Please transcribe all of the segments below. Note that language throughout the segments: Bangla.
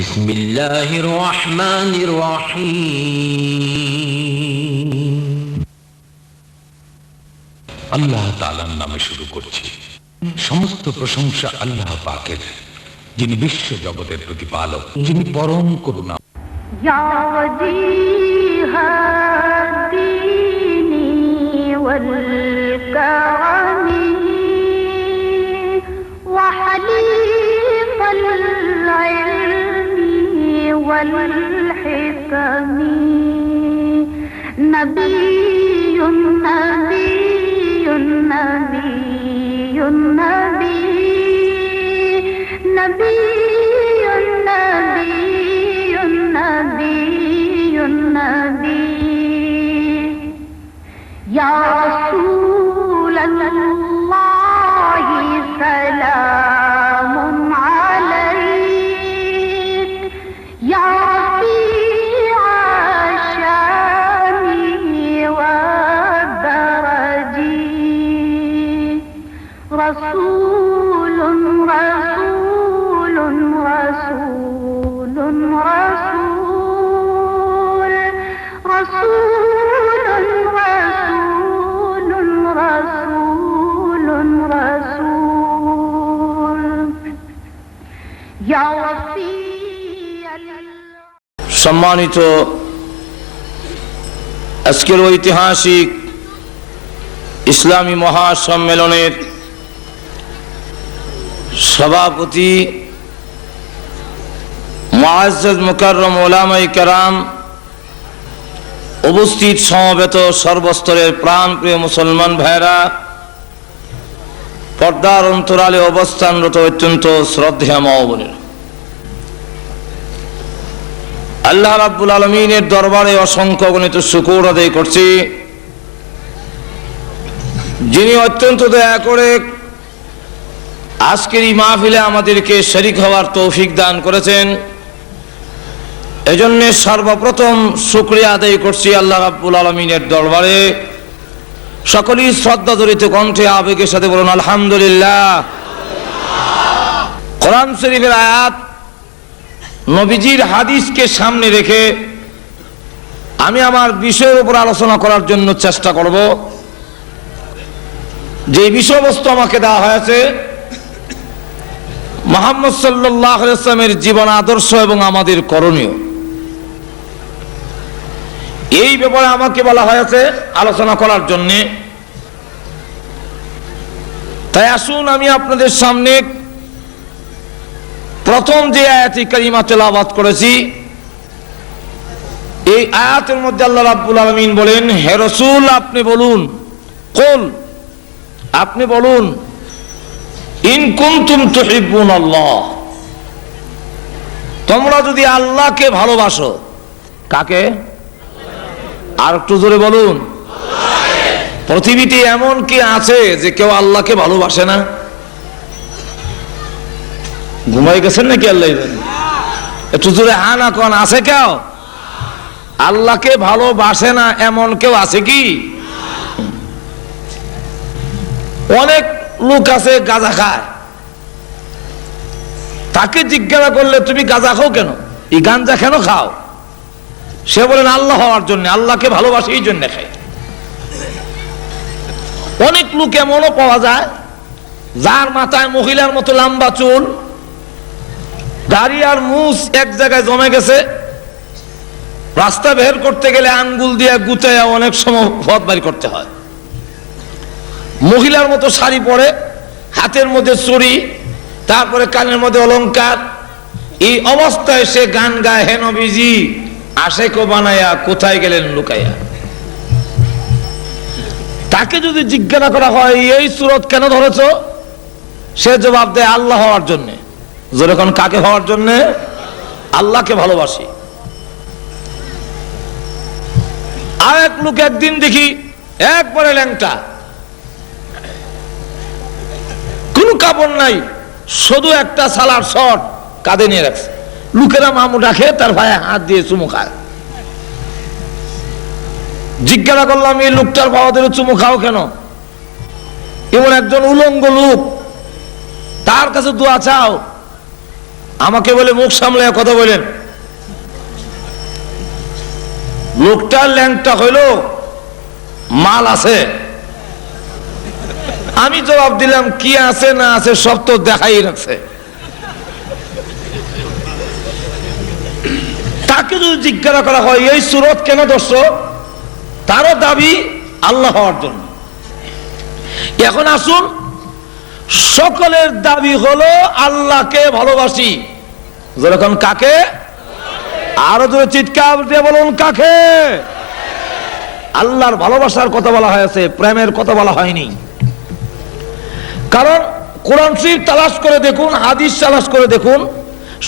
বিসমিল্লাহির রহমানির রহিম। আল্লাহ তাআলার নামে শুরু করছি। সমস্ত প্রশংসা আল্লাহ পাকের, যিনি বিশ্ব জগতের প্রতিপালক, যিনি পরম করুণা। ইয়া ওয়াজিহাদ্দীনি ওয়াল কারামি ওয়া হালিফাল ইলমি ওয়াল হিকমি নবিয়্যুন নবিয়্যুন নবিয়্যুন নবী নবিয়্যুন নবিয়্যুন নবিয়্যুন নবী ইয়া রাসূলাল্লাহি সালামুন আলাইক ইয়া রাফিআ শানি ওয়া দারাজি রাসূলুন রাসূলুন রাসূলুন রাসূল রাসূলুন রাসূলুন রাসূলুন রাসূল ইয়া ওয়াসিয়াল। সম্মানিত আজকের ঐতিহাসিক ইসলামী মহাসম্মেলনের সভাপতি মুআজ্জাজ মুকাররম উলামায়ে কেরাম, উপস্থিত সমবেত সর্বস্তরের প্রাণপ্রিয় মুসলমান ভাইরা, পর্দার অন্তরালে অবস্থানরত অত্যন্ত শ্রদ্ধেয় মা ও বোনেরা, আল্লাহ রাব্বুল আলামিনের দরবারে অসংখ্য গণিত শুকর আদায় করছি, যিনি অত্যন্ত দয়া করে আজকের এই মাহফিলে আমাদেরকে শরীক হওয়ার তৌফিক দান করেছেন। এজন্য সর্বপ্রথম শুকরিয়া আদায় করছি আল্লাহ রাব্বুল আলামিনের দরবারে। সকলেই শ্রদ্ধা জড়িত কণ্ঠে আবেগের সাথে বলুন আলহামদুলিল্লাহ। কোরআন শরীফের আয়াত, নবীজির হাদিসকে সামনে রেখে আমি আমার বিষয়ের উপর আলোচনা করার জন্য চেষ্টা করব। যে বিষয়বস্তু আমাকে দেওয়া হয়েছে মুহাম্মদ সাল্লাল্লাহু আলাইহি ওয়াসাল্লামের জীবন আদর্শ এবং আমাদের করণীয়, এই ব্যাপারে আমাকে বলা হয়েছে আলোচনা করার জন্য। তাই আসুন আমি আপনাদের সামনে প্রথম যে আয়াতে কারিমা তেলাওয়াত করেছি, এই আয়াতের মধ্যে আল্লাহ রাব্বুল আলামিন বলেন, হে রাসূল আপনি বলুন, কুল আপনি বলুন, ইন কুনতুম তুহিব্বুনাল্লাহ, তোমরা যদি আল্লাহকে ভালোবাসো। কাকে? আর একটু জোরে বলুন। পৃথিবীতে এমন কি আছে যে কেউ আল্লাহকে ভালোবাসে না? ঘুমাই গেছেন নাকি? আল্লাহ একটু জোরে হা না কোন, আছে কেউ আল্লাহকে ভালোবাসে না এমন কেউ আছে কি? অনেক লোক আছে গাঁজা খায়, তাকে জিজ্ঞাসা করলে তুমি গাঁজা খাও কেন, এই গাঁজা কেন খাও? সে বলেন আল্লাহ হওয়ার জন্য, আল্লাহকে ভালোবাসে এই জন্য খায়। অনেক লোক এমনও পাওয়া যায় যার মাথায় মহিলার মতো লম্বা চুল, দাড়ি আর মুছ এক জায়গায় জমে গেছে, রাস্তা বের করতে গেলে আঙ্গুল দিয়ে গুতায়া অনেক সময় পথ বাড়ি করতে হয়। মহিলার মতো শাড়ি পরে, হাতের মধ্যে চুড়ি, তারপরে কানের মধ্যে অলংকার, এই অবস্থায় সে গান গায়, হে নবীজি আশেকো বানায়া কোথায় গেলেন লুকাইয়া। তাকে যদি জিজ্ঞাসা করা হয় এই সূরত কেন ধরেছো, সে জবাব দেয় আল্লাহ হওয়ার জন্যে। যখন কাকে হওয়ার জন্যে? আল্লাহকে ভালোবাসি। আর এক লোক একদিন দেখি একবারে ল্যাংটা, কোনো কাপড় নাই, শুধু একটা সালার শর্ট কাঁধে নিয়ে রাখছে। লোকেরা মামু ডাকে, তার ভাই হাত দিয়ে চুমু খায়। জিজ্ঞাসা করলাম এই লোকটার বাবাদের চুমু খাও কেন? এমন একজন উলঙ্গ লোক, তার কাছে দোয়া চাও। আমাকে বলে মুখ সামলে কথা বলেন। লোকটার ল্যাংটা হইল মাল আছে। আমি জবাব দিলাম কি আছে না আছে সব তো দেখাই রাখছে। তাকে যদি জিজ্ঞাসা করা হয় এই সুরত কেন ধরছ, তারও দাবি আল্লাহ হওয়ার জন্য। এখন আসুন, সকলের দাবি হলো আল্লাহকে ভালোবাসি। যেরকম কাকে? আরো জোরে চিৎকার দিয়ে বলুন কাকে? আল্লাহর ভালোবাসার কথা বলা হয়েছে, প্রেমের কথা বলা হয়নি। কারণ কোরআন শরীফ তালাশ করে দেখুন, হাদিস তালাশ করে দেখুন,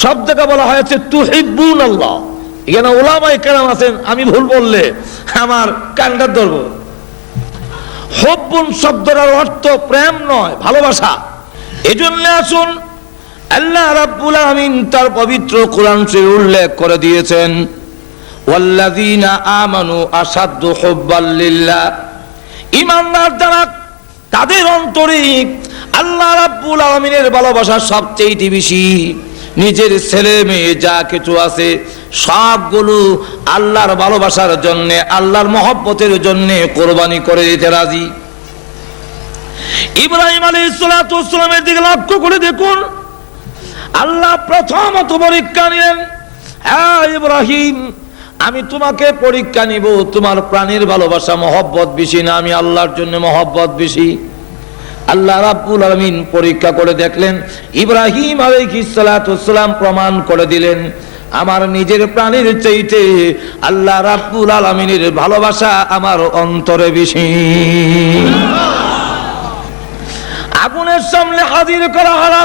সব জায়গায় বলা হয়েছে তুহিব্বুন আল্লাহ। এখানে ওলামায়ে কেরাম আছেন, আমি ভুল বললে আমার কান্ডার ধরব। হব্বুন শব্দের অর্থ প্রেম নয়, ভালোবাসা। এজন্য আসুন, আল্লাহ রাব্বুল আমিন তার পবিত্র কোরআন শরীফে উল্লেখ করে দিয়েছেন ওয়াল্লাযীনা আমানু আশাদ্দু হুব্বাল লিল্লাহ। ঈমানদার যারা, তাদের অন্তরে আল্লাহ রাব্বুল আমিনের ভালোবাসা সবচেয়ে বেশি। নিজের ছেলে মেয়ে যা কিছু আছে সবগুলো আল্লাহর ভালোবাসার জন্য, আল্লাহর মহব্বতের জন্য কোরবানি করে দিতে রাজি। ইব্রাহিম আলাইহিস সালাতু ওয়াস সালামের দিকে লক্ষ্য করে দেখুন, আল্লাহ প্রথমত পরীক্ষা নিলেন। হ্যাঁ ইব্রাহিম, আমি তোমাকে পরীক্ষা নিব, তোমার প্রাণের ভালোবাসা মহব্বত বেশি না আমি আল্লাহর জন্য মহব্বত বেশি। আল্লাহ রাব্বুল আলামিন পরীক্ষা করে দেখলেন, ইব্রাহিম আলাইহিস সালাতু ওয়াস সালাম প্রমাণ করে দিলেন আমার নিজের প্রাণের চাইতে আল্লাহ রাব্বুল আলামিনের ভালোবাসা আমার অন্তরে বেশি। আগুনের সামনে হাজির করা হলো।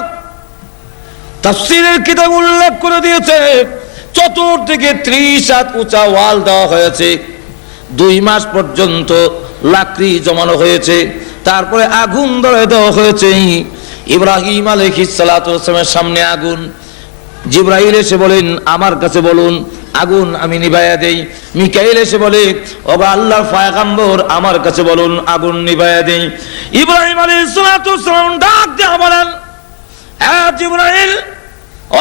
তাফসীরের কিতাব উল্লেখ করে দিয়েছে চতুর্দিকে 30 হাত উঁচা ওয়াল দেওয়া হয়েছে, 2 মাস পর্যন্ত লাকড়ি জমানো হয়েছে, তারপরে আগুন ধরে দেওয়া হয়েছে। ইব্রাহিম আলাইহিস সালাতু ওয়াস সালামের সামনে আগুন। জিবরাইল এসে বলেন আমার কাছে বলুন, আগুন আমি নিভাইয়া দেই। মিকাইল এসে বলে ওগো আল্লাহর পয়গম্বর আমার কাছে বলুন, আগুন নিভাইয়া দেই। ইব্রাহিম আলাইহিস সালাতু ওয়াস সালাম ডাক দিয়ে বলেন, হ্যাঁ জিবরাইল,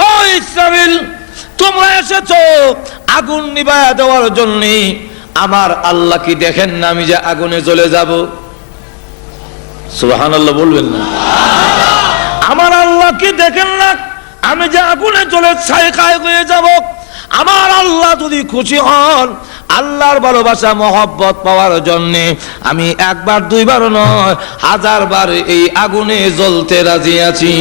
ও ইসরাফিল, তোমরা এসেছো আগুন নিভাইয়া দেওয়ার জন্য। আমার আল্লাহ কি দেখেন না আমি যে আগুনে জ্বলে যাব? সুবহানাল্লাহ বলবেন না? আমার আল্লাহ কি দেখেন না আমি যে আগুনে জ্বলে ছাই হয়ে যাব? আমার আল্লাহ যদি খুশি হন, আল্লাহর ভালোবাসা মহব্বত পাওয়ার জন্য আমি একবার দুইবার নয় 1000 বার এই আগুনে জ্বলতে রাজি আছি।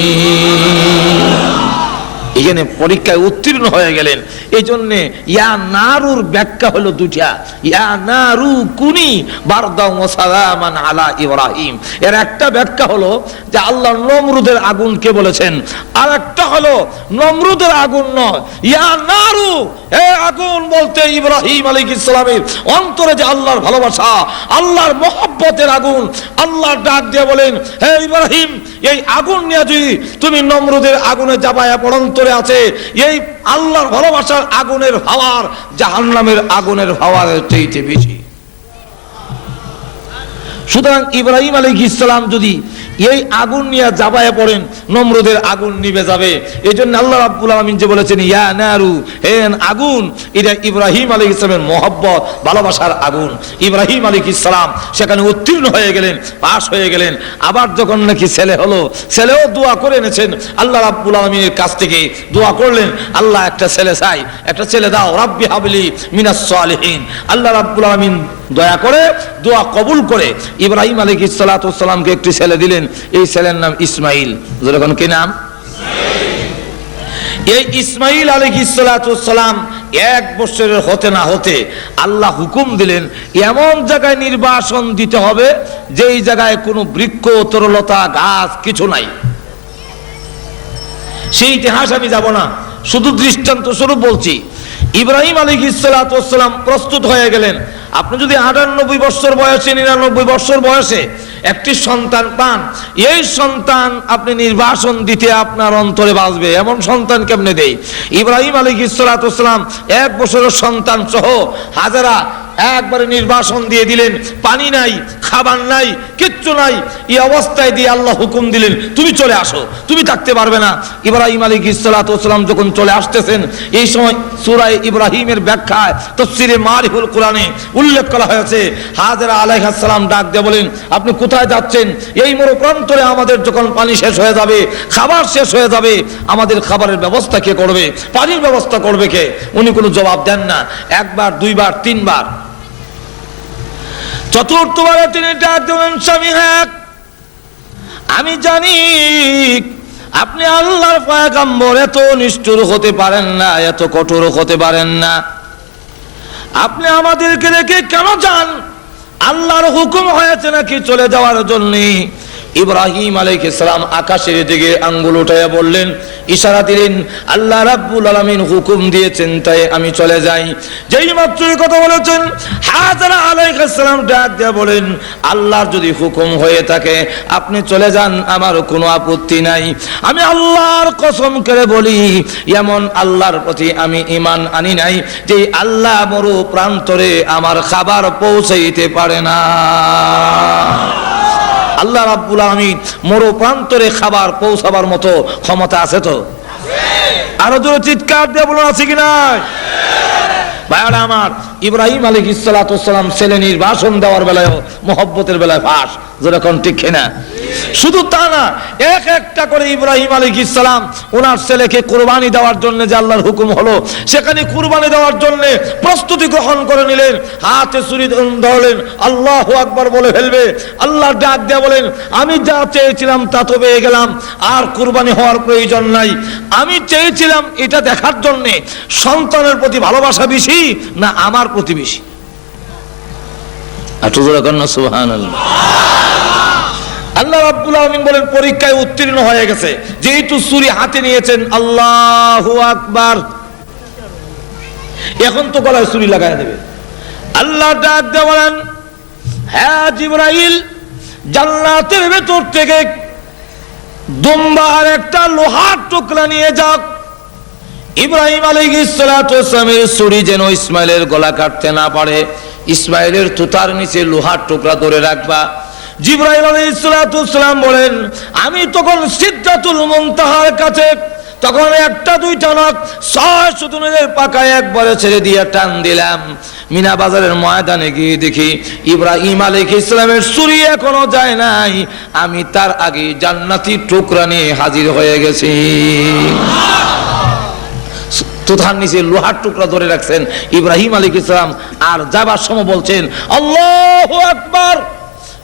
এখানে পরীক্ষায় উত্তীর্ণ হয়ে গেলেন। এই জন্য ইয়া নারুর ব্যাখ্যা হলো দুটা, ইয়া নারু কুনি বারদাও ওয়া সালামান আলা ইব্রাহিম। এর একটা ব্যাখ্যা হলো যে আল্লাহ নমরুদের আগুনকে বলেছেন, আর একটা হলো নমরুদের আগুন নয়, ইয়া নারু, হে আগুন বলতে ইব্রাহিম আলাইহিস সালামের অন্তরে যে আল্লাহর ভালোবাসা, আল্লাহর মহব্বতের আগুন। আল্লাহ ডাক দিয়ে বলেন, হে ইব্রাহিম, এই আগুন নিয়ে যদি তুমি নমরুদের আগুনে যাবায়া পড়ন্ত আছে, এই আল্লাহর ভালোবাসার আগুনের হাওয়ার জাহান্নামের আগুনের হাওয়ার চাইতে বেশি। সুতরাং ইব্রাহিম আলাইহিস সালাম যদি এই আগুন নিয়ে যাবায় পড়েন, নমরুদের আগুন নিভে যাবে। এই জন্য আল্লাহ রাব্বুল আলামিন যে বলেছেন ইয়া নারু, হে আগুন, এটা ইব্রাহিম আলাইহিস সালামের মহব্বত ভালোবাসার আগুন। ইব্রাহিম আলাইহিস সালাম সেখানে উত্তীর্ণ হয়ে গেলেন, পাশ হয়ে গেলেন। আবার যখন নাকি ছেলে হলো, ছেলেও দোয়া করে এনেছেন আল্লাহ রাব্বুল আলামিনের কাছ থেকে, দোয়া করলেন আল্লাহ একটা ছেলে চাই, একটা ছেলে দাও, রাব্বি হাবলি মিনাস সালিহিন। আল্লাহ রাব্বুল আলামিন দয়া করে দোয়া কবুল করে ইব্রাহিম আলাইহিস সালাতু ওয়াস সালামকে একটি ছেলে দিলেন। এই ছেলের নাম ইসমাইল। যখন কি নাম? এই ইসমাইল আলাইহিস সালাতু ওয়াস সালাম 1 বছরের হতে না হতে আল্লাহ হুকুম দিলেন এমন জায়গায় নির্বাসন দিতে হবে যেই জায়গায় কোনো বৃক্ষ, তরলতা, গাছ কিছু নাই। সেই ইতিহাস আমি যাব না, শুধু দৃষ্টান্ত স্বরূপ বলছি। ইব্রাহিম আলাইহিস সালাতু ওয়াস সালাম প্রস্তুত হয়ে গেলেন। আপনি যদি 98 বছর বয়সে, 99 বছর বয়সে একটি সন্তান পান, এই সন্তান আপনি নির্বাসন দিতে আপনার অন্তরে বাজবে, এমন সন্তান কেমনে দেই? ইব্রাহিম আলাইহিস সালাতু ওয়াস সালাম 1 বছরের সন্তান সহ হাজারা একবারে নির্বাসন দিয়ে দিলেন, পানি নাই, খাবার নাই, কিচ্ছু নাই। এই অবস্থায় দিয়ে আল্লাহ হুকুম দিলেন তুমি চলে আসো, তুমি থাকতে পারবে না। ইব্রাহিম আলাইহিস সালাতু ওয়াস সালাম যখন চলে আসতেছেন, এই সময় সূরা ইব্রাহিমের ব্যাখ্যায় তাফসীরে মারিফুল কোরআনে উল্লেখ করা হয়েছে, হাজেরা আলাইহিস সালাম ডাক দিয়ে বলেন আপনি কোথায় যাচ্ছেন? এই মরুপ্রান্তরে আমাদের যখন পানি শেষ হয়ে যাবে, খাবার শেষ হয়ে যাবে, আমাদের খাবারের ব্যবস্থা কে করবে, পানির ব্যবস্থা করবে কে? উনি কোনো জবাব দেন না। একবার, দুইবার, তিনবার, চতুর্থবারে তিনি ডাক দেবেন, স্বামী হ্যাঁ আমি জানি আপনি আল্লাহর পয়গম্বর, এত নিষ্ঠুর হতে পারেন না, এত কঠোর হতে পারেন না। আপনি আমাদেরকে রেখে কেন যান? আল্লাহর হুকুম হয়েছে নাকি চলে যাওয়ার জন্য? ইব্রাহিম আলাইহিস সালাম আকাশের দিকে আঙ্গুল উঠাইয়া বললেন, ইশারা দিলেন, আল্লাহ রাব্বুল আলামিন হুকুম দিয়েছেন তাই আমি চলে যাই। যেই মাত্র এই কথা বলেছেন, হাজেরা আলাইহিস সালাম ডাক দিয়ে বলেন, আল্লাহর যদি হুকুম হয়ে থাকে আপনি চলে যান, আমার কোনো আপত্তি নাই। আমি আল্লাহর কসম করে বলি, এমন আল্লাহর প্রতি আমি ঈমান আনি নাই যে আল্লাহ মরু প্রান্তরে আমার খাবার পৌঁছাইতে পারে না। আল্লাহ রাব্বুল আলামিন মরু প্রান্তরে খাবার পৌঁছাবার মতো ক্ষমতা আছে তো? আরো জোরে চিৎকার দিয়ে বলুন আছে কি নাই? ভাইরা আমার, ইব্রাহিম আলাইহিস সালাতু ওয়াস সালাম ছেলে নির্বাসন দেওয়ার বেলায়, মহব্বতের বেলায় ফাঁস, যেরকম ঠিক কিনা? শুধু তা না, এক একটা করে ইব্রাহিম আলাইহিস সালাম ওনার ছেলেকে কুরবানি দেওয়ার জন্য যে আল্লাহর হুকুম হলো, সেখানে কুরবানি দেওয়ার জন্য প্রস্তুতি গ্রহণ করে নিলেন। হাতে ছুরি ধরলেন, আল্লাহু আকবার বলে ফেলবে। আল্লাহ ডাক দিয়ে বলেন, আমি যা চেয়েছিলাম তা তো পেয়ে গেলাম, আর কুরবানি হওয়ার প্রয়োজন নাই। আমি চেয়েছিলাম এটা দেখার জন্য সন্তানের প্রতি ভালোবাসা বেশি না আমার প্রতি বেশি? সুবহানাল্লাহ। আল্লাহ রাব্বুল আলামিন বলেন, পরীক্ষায় উত্তীর্ণ হয়ে গেছে, যেহেতু ছুরি হাতে নিয়েছেন, আল্লাহু আকবার, এখন তো গলায় ছুরি লাগায় দেবে। আল্লাহ ডাক দিয়ে বলেন, হ্যাঁ জিবরাইল, জান্নাতের ভেতর থেকে দুম্বার একটা লোহার টুকরা নিয়ে যাও। ইব্রাহিম আলাইহিস সালাতু ওয়াস সালামের ছুরি যেন ইসমাইলের গলা কাটতে না পারে, ইসমাইলের তুতার নিচে লোহার টুকরা ধরে রাখবা। জিবরাইল আলাইহিস সালাতু ওয়াস সালাম বলেন, আমি তখন সিদরাতুল মুনতাহার কাছে, তখন একটা দুইটা না 6 শতানের পাকায় একবারে ছেড়ে দিয়ে টান দিলাম। মিনা বাজারের ময়দানে গিয়ে দেখি ইব্রাহিম আলাইহিস সালামের ছুরি এখনো যায় নাই, আমি তার আগে জান্নাতি টুকরা নিয়ে হাজির হয়ে গেছি। তুথার নিচে লোহার টুকরা ধরে রাখছেন ইব্রাহিম আলাইহিস সালাম, আর যাবার সময় বলছেন আল্লাহু আকবার।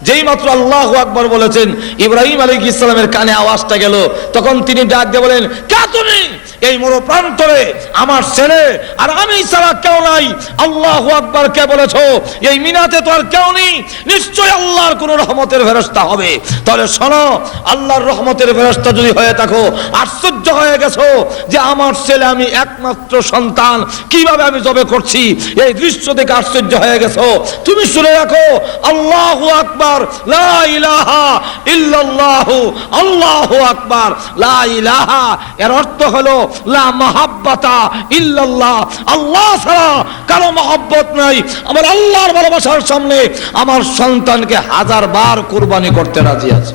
যেই মাত্র আল্লাহু আকবার বলেছেন, ইব্রাহিম আলাইহিস সালামের কানে আওয়াজটা গেল, তখন তিনি ডাক দিয়ে বলেন, কে তুমি? এই মরু প্রান্তরে আমার ছেলে আর আমি ছাড়া কেউ নাই। আল্লাহু আকবার কে বলেছো? এই মিনাতে তো আর কেউ নেই, নিশ্চয় আল্লাহর কোন রহমতের ফেরেশতা হবে। তাহলে শোনো, আল্লাহর রহমতের ফেরেশতা যদি হয়ে থাকো, আশ্চর্য হয়ে গেছো যে আমার ছেলে, আমি একমাত্র সন্তান, কিভাবে আমি জবে করছি, এই দৃশ্য দেখে আশ্চর্য হয়ে গেছো। তুমি শুনে রাখো, আল্লাহু আকবার, লা ইলাহা ইল্লাল্লাহু, আল্লাহু আকবার, লা ইলাহা, এর অর্থ হলো লা মাহাব্বাতা ইল্লাল্লাহ, আল্লাহ ছাড়া কারো মহব্বত নাই। আমার আল্লাহর ভালোবাসার সামনে আমার সন্তানকে 1000 বার কুরবানি করতে রাজি আছে।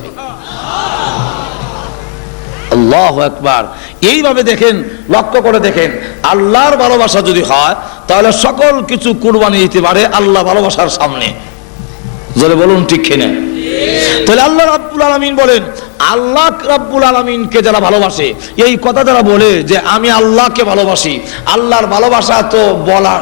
আল্লাহু আকবার। এইভাবে দেখেন, লক্ষ্য করে দেখেন, আল্লাহর ভালোবাসা যদি হয় তাহলে সকল কিছু কুরবানি দিতে পারে আল্লাহ ভালোবাসার সামনে। জোরে বলুন ঠিক কিনা? তাহলে আল্লাহ রাব্বুল আলামিন বলেন, আল্লাহ রাব্বুল আলামিনকে যারা ভালোবাসে, এই কথা যারা বলে যে আমি আল্লাহকে ভালোবাসি, আল্লাহর ভালোবাসা তো বলা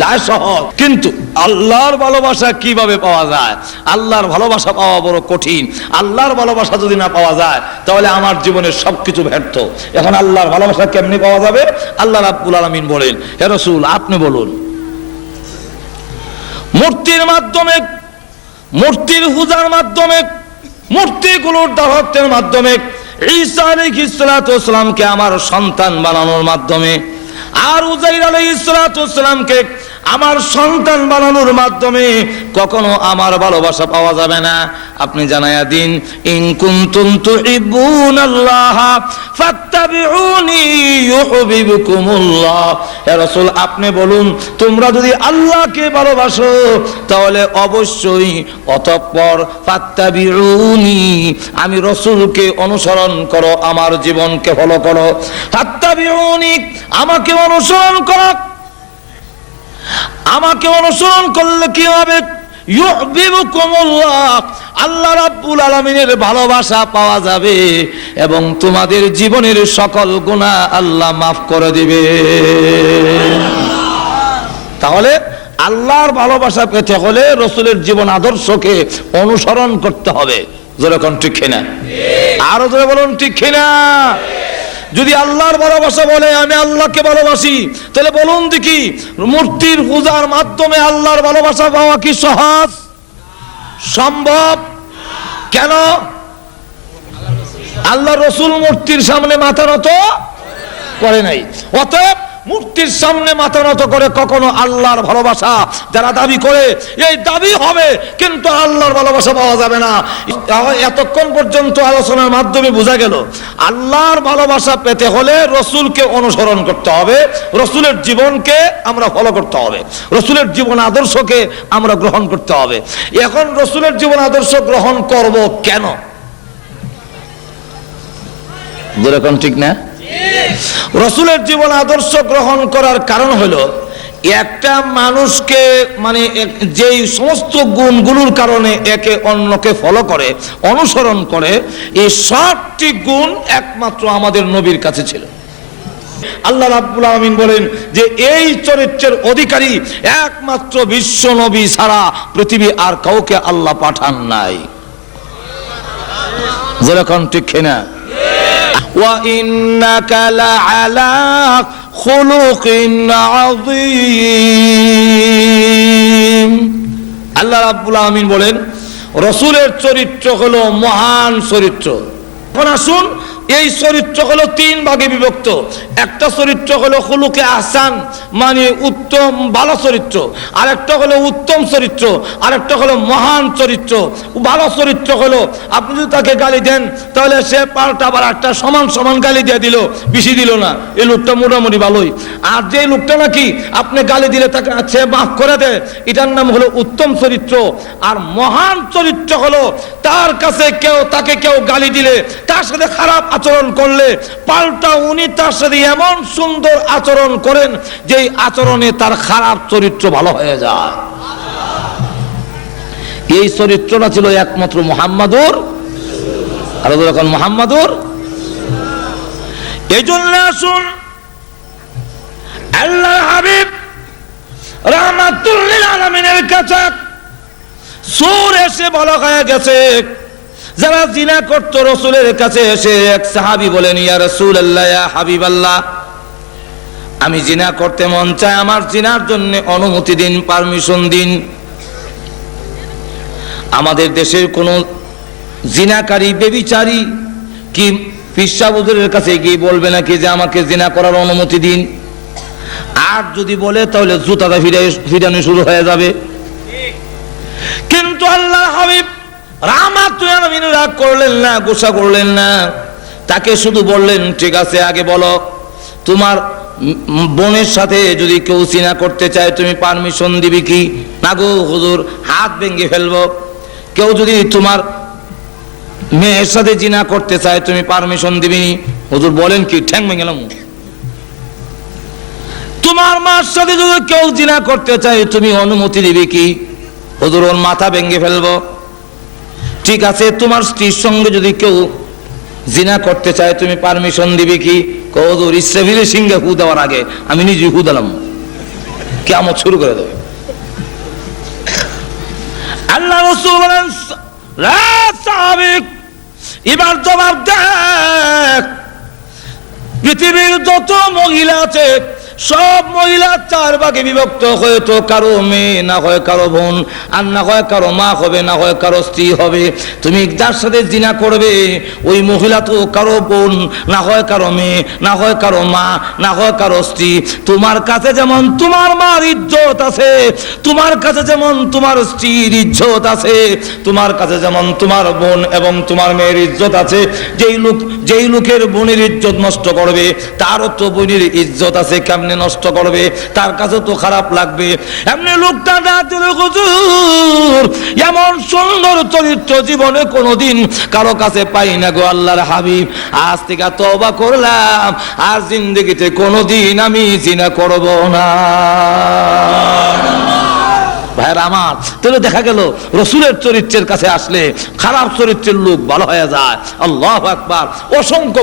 যায় সহজ, কিন্তু আল্লাহর ভালোবাসা কিভাবে পাওয়া যায়? আল্লাহর ভালোবাসা পাওয়া বড় কঠিন। আল্লাহর ভালোবাসা যদি না পাওয়া যায় তাহলে আমার জীবনের সবকিছু ব্যর্থ। এখন আল্লাহর ভালোবাসা কেমনে পাওয়া যাবে? আল্লাহ রাব্বুল আলামিন বলেন, হে রাসূল আপনি বলুন। মূর্তির মাধ্যমে, মূর্তির পূজার মাধ্যমে, মূর্তিগুলোর দাওয়াতের মাধ্যমে, ঈসা আলাইহিস সালাতু ওয়াস সালামকে আমার সন্তান বানানোর মাধ্যমে, আর উযাইর আলাইহিস সালাতু ওয়াস সালামকে আমার সন্তান বানানোর মাধ্যমে কখনো আমার ভালোবাসা পাওয়া যাবে না। আপনি জানায়া দিন, ইন কুনতুম তুহিব্বুনাল্লাহ ফাত্তাবিউনি ইউহিব্বুকুমুল্লাহ। হে রাসূল, আপনি বলুন, তোমরা যদি আল্লাহকে ভালোবাসো তাহলে অবশ্যই অতঃপর ফাত্তাবিউনি, আমি রাসূলকে অনুসরণ করো, আমার জীবনকে ফলো করো। ফাত্তাবিউনি, আমাকে অনুসরণ করো। আমাকে অনুসরণ করলে কি হবে? ইউহিব্বুকুমুল্লাহ, আল্লাহ রাব্বুল আলামিনের ভালোবাসা পাওয়া যাবে এবং তোমাদের জীবনের সকল গুনাহ আল্লাহ মাফ করে দিবে। তাহলে আল্লাহর ভালোবাসা পেতে হলে রাসূলের জীবন আদর্শকে অনুসরণ করতে হবে। যেরকম ঠিক কিনা? আরো জোরে বলুন ঠিক কিনা? যদি আল্লাহর ভালোবাসা বলে আমি আল্লাহকে ভালোবাসি, তাহলে বলুন দেখি, মূর্তির পূজার মাধ্যমে আল্লাহর ভালোবাসা পাওয়া কি সহজ? সম্ভব? কেন? আল্লাহ রাসূল মূর্তির সামনে মাথা নত করে নাই। অতএব মূর্তির সামনে মাথা নত করে কখনো আল্লাহর ভালোবাসা যারা দাবি করে, এই দাবি হবে কিন্তু আল্লাহর ভালোবাসা পাওয়া যাবে না। এতক্ষণ পর্যন্ত আলোচনার মাধ্যমে বোঝা গেল, আল্লাহর ভালোবাসা পেতে হলে রাসূলকে অনুসরণ করতে হবে, রাসূলের জীবনকে আমরা ফলো করতে হবে, রাসূলের জীবন আদর্শকে আমরা গ্রহণ করতে হবে। এখন রাসূলের জীবন আদর্শ গ্রহণ করব কেন? যেরকম ঠিক না? রাসূলের জীবন আদর্শ গ্রহণ করার কারণ হলো, একটা মানুষকে মানে যেই সমস্ত গুণগুলোর কারণে একে অন্যকে ফলো করে, অনুসরণ করে, এই সবটি গুণ একমাত্র আমাদের নবীর কাছে ছিল। আল্লাহ রাব্বুল আলামিন বলেন যে এই চরিত্রের অধিকারী একমাত্র বিশ্ব নবী ছাড়া পৃথিবী আর কাউকে আল্লাহ পাঠান নাই। যেরকম ঠিক কিনা? وَإِنَّكَ لَعَلَى خُلُقٍ عَظِيمٍ। আল্লাহ রাব্বুল আলামিন বলেন রাসূলের চরিত্র হলো মহান চরিত্র। এখন আসুন, এই চরিত্র হলো তিন ভাগে বিভক্ত। একটা চরিত্র হলো খুলুকে আহসান, মানে উত্তম ভালো চরিত্র, আরেকটা হলো উত্তম চরিত্র, আরেকটা হলো মহান চরিত্র। ভালো চরিত্র হলো আপনি যদি তাকে গালি দেন তাহলে সে পাল্টা আবার একটা সমান সমান গালি দিয়ে দিল, বেশি দিল না, এই লোকটা মোটামুটি ভালোই। আর যে লোকটা নাকি আপনি গালি দিলে তাকে সে মাফ করে দেয়, এটার নাম হলো উত্তম চরিত্র। আর মহান চরিত্র হলো তার কাছে তাকে কেউ গালি দিলে, তার সাথে খারাপ আচরণ করলে পাল্টা উনি তার সাথে এমন সুন্দর আচরণ করেন যে আচরণে তার খারাপ চরিত্র ভালো হয়ে যায়। এই চরিত্রটা ছিল একমাত্র মুহাম্মাদুর, আর যখন মুহাম্মাদুর। এই জন্য আসুন, আল্লাহর হাবিব রাহমাতুল লিল আলামিনের কাছে সূর এসে বলা হয়ে গেছে, যারা জিনা করত রাসূলের কাছে এসে এক সাহাবী বলেন, ইয়া রাসূলুল্লাহ, ইয়া হাবিবাল্লাহ, আমি জিনা করতে মন চায়, আমার জিনার জন্য অনুমতি দিন, পারমিশন দিন। আমাদের দেশের কোন জিনাকারী ব্যভিচারী কি পীর সাহেব হুজুরের কাছে গিয়ে বলবে নাকি যে আমাকে জিনা করার অনুমতি দিন? আর যদি বলে তাহলে জুতাটা ফিরানো শুরু হয়ে যাবে। কিন্তু আল্লাহর হাবিব রাহমাতুল লিল আলামিন রাগ করলেন না, গোসা করলেন না, তাকে শুধু বললেন, ঠিক আছে, আগে বলো তোমার বোনের সাথে যদি কেউ জিনা করতে চায় তুমি পারমিশন দিবি কি? না গো হুজুর, হাত ভেঙে ফেলবো। কেউ যদি তোমার মেয়ের সাথে জিনা করতে চায় তুমি পারমিশন দিবি? হুজুর বলেন কি, ঠ্যাং ভেঙে গেলাম। তোমার মার সাথে যদি কেউ জিনা করতে চায় তুমি অনুমতি দিবি কি? হুজুর ওর মাথা ভেঙে ফেলবো। ঠিক আছে, তোমার স্ত্রীর সঙ্গে যদি কেউ জিনা করতে চায় তুমি পারমিশন দিবে কি? হুজুর ইসরাফিলের সিংহে হু দেওয়ার আগে আমি নিজে হু দিলাম, কিয়ামত শুরু করে দেবে। আল্লাহ রাসূল বলেন, এবার জবাব দেখ, পৃথিবীর যত মহিলা আছে সব মহিলা 4 ভাগে বিভক্ত, হয়তো কারো মেয়ে, না হয় কারো বোন, আর না হয় কারো মা হবে, না হয় কারো স্ত্রী হবে। তুমি যার সাথে জিনা করবে ওই মহিলা তো কারো বোন, না হয় কারো মেয়ে, না হয় কারো মা, না হয় কারো স্ত্রী। তোমার কাছে যেমন তোমার মার ইজ্জত আছে, তোমার কাছে যেমন তোমার স্ত্রীর ইজ্জত আছে, তোমার কাছে যেমন তোমার বোন এবং তোমার মেয়ের ইজ্জত আছে। যেই লোকের বোনের ইজ্জত নষ্ট করবে তারও তো বোনের ইজ্জত আছে, কেমনে নষ্ট করবে, তার কাছে তো খারাপ লাগবে। এমনি লোকটা হুজুর এমন সুন্দর চরিত্র জীবনে কোনোদিন কারো কাছে পাই না গো আল্লাহর হাবিব, আজ থেকে তওবা করলাম, আর জিন্দেগিতে কোনোদিন আমি জিনা করব না। ভাইরা আমার, তাহলে দেখা গেল রসুলের চরিত্রের কাছে আসলে খারাপ চরিত্রের লোক ভালো হয়ে যায়। আল্লাহু আকবার। অসংখ্য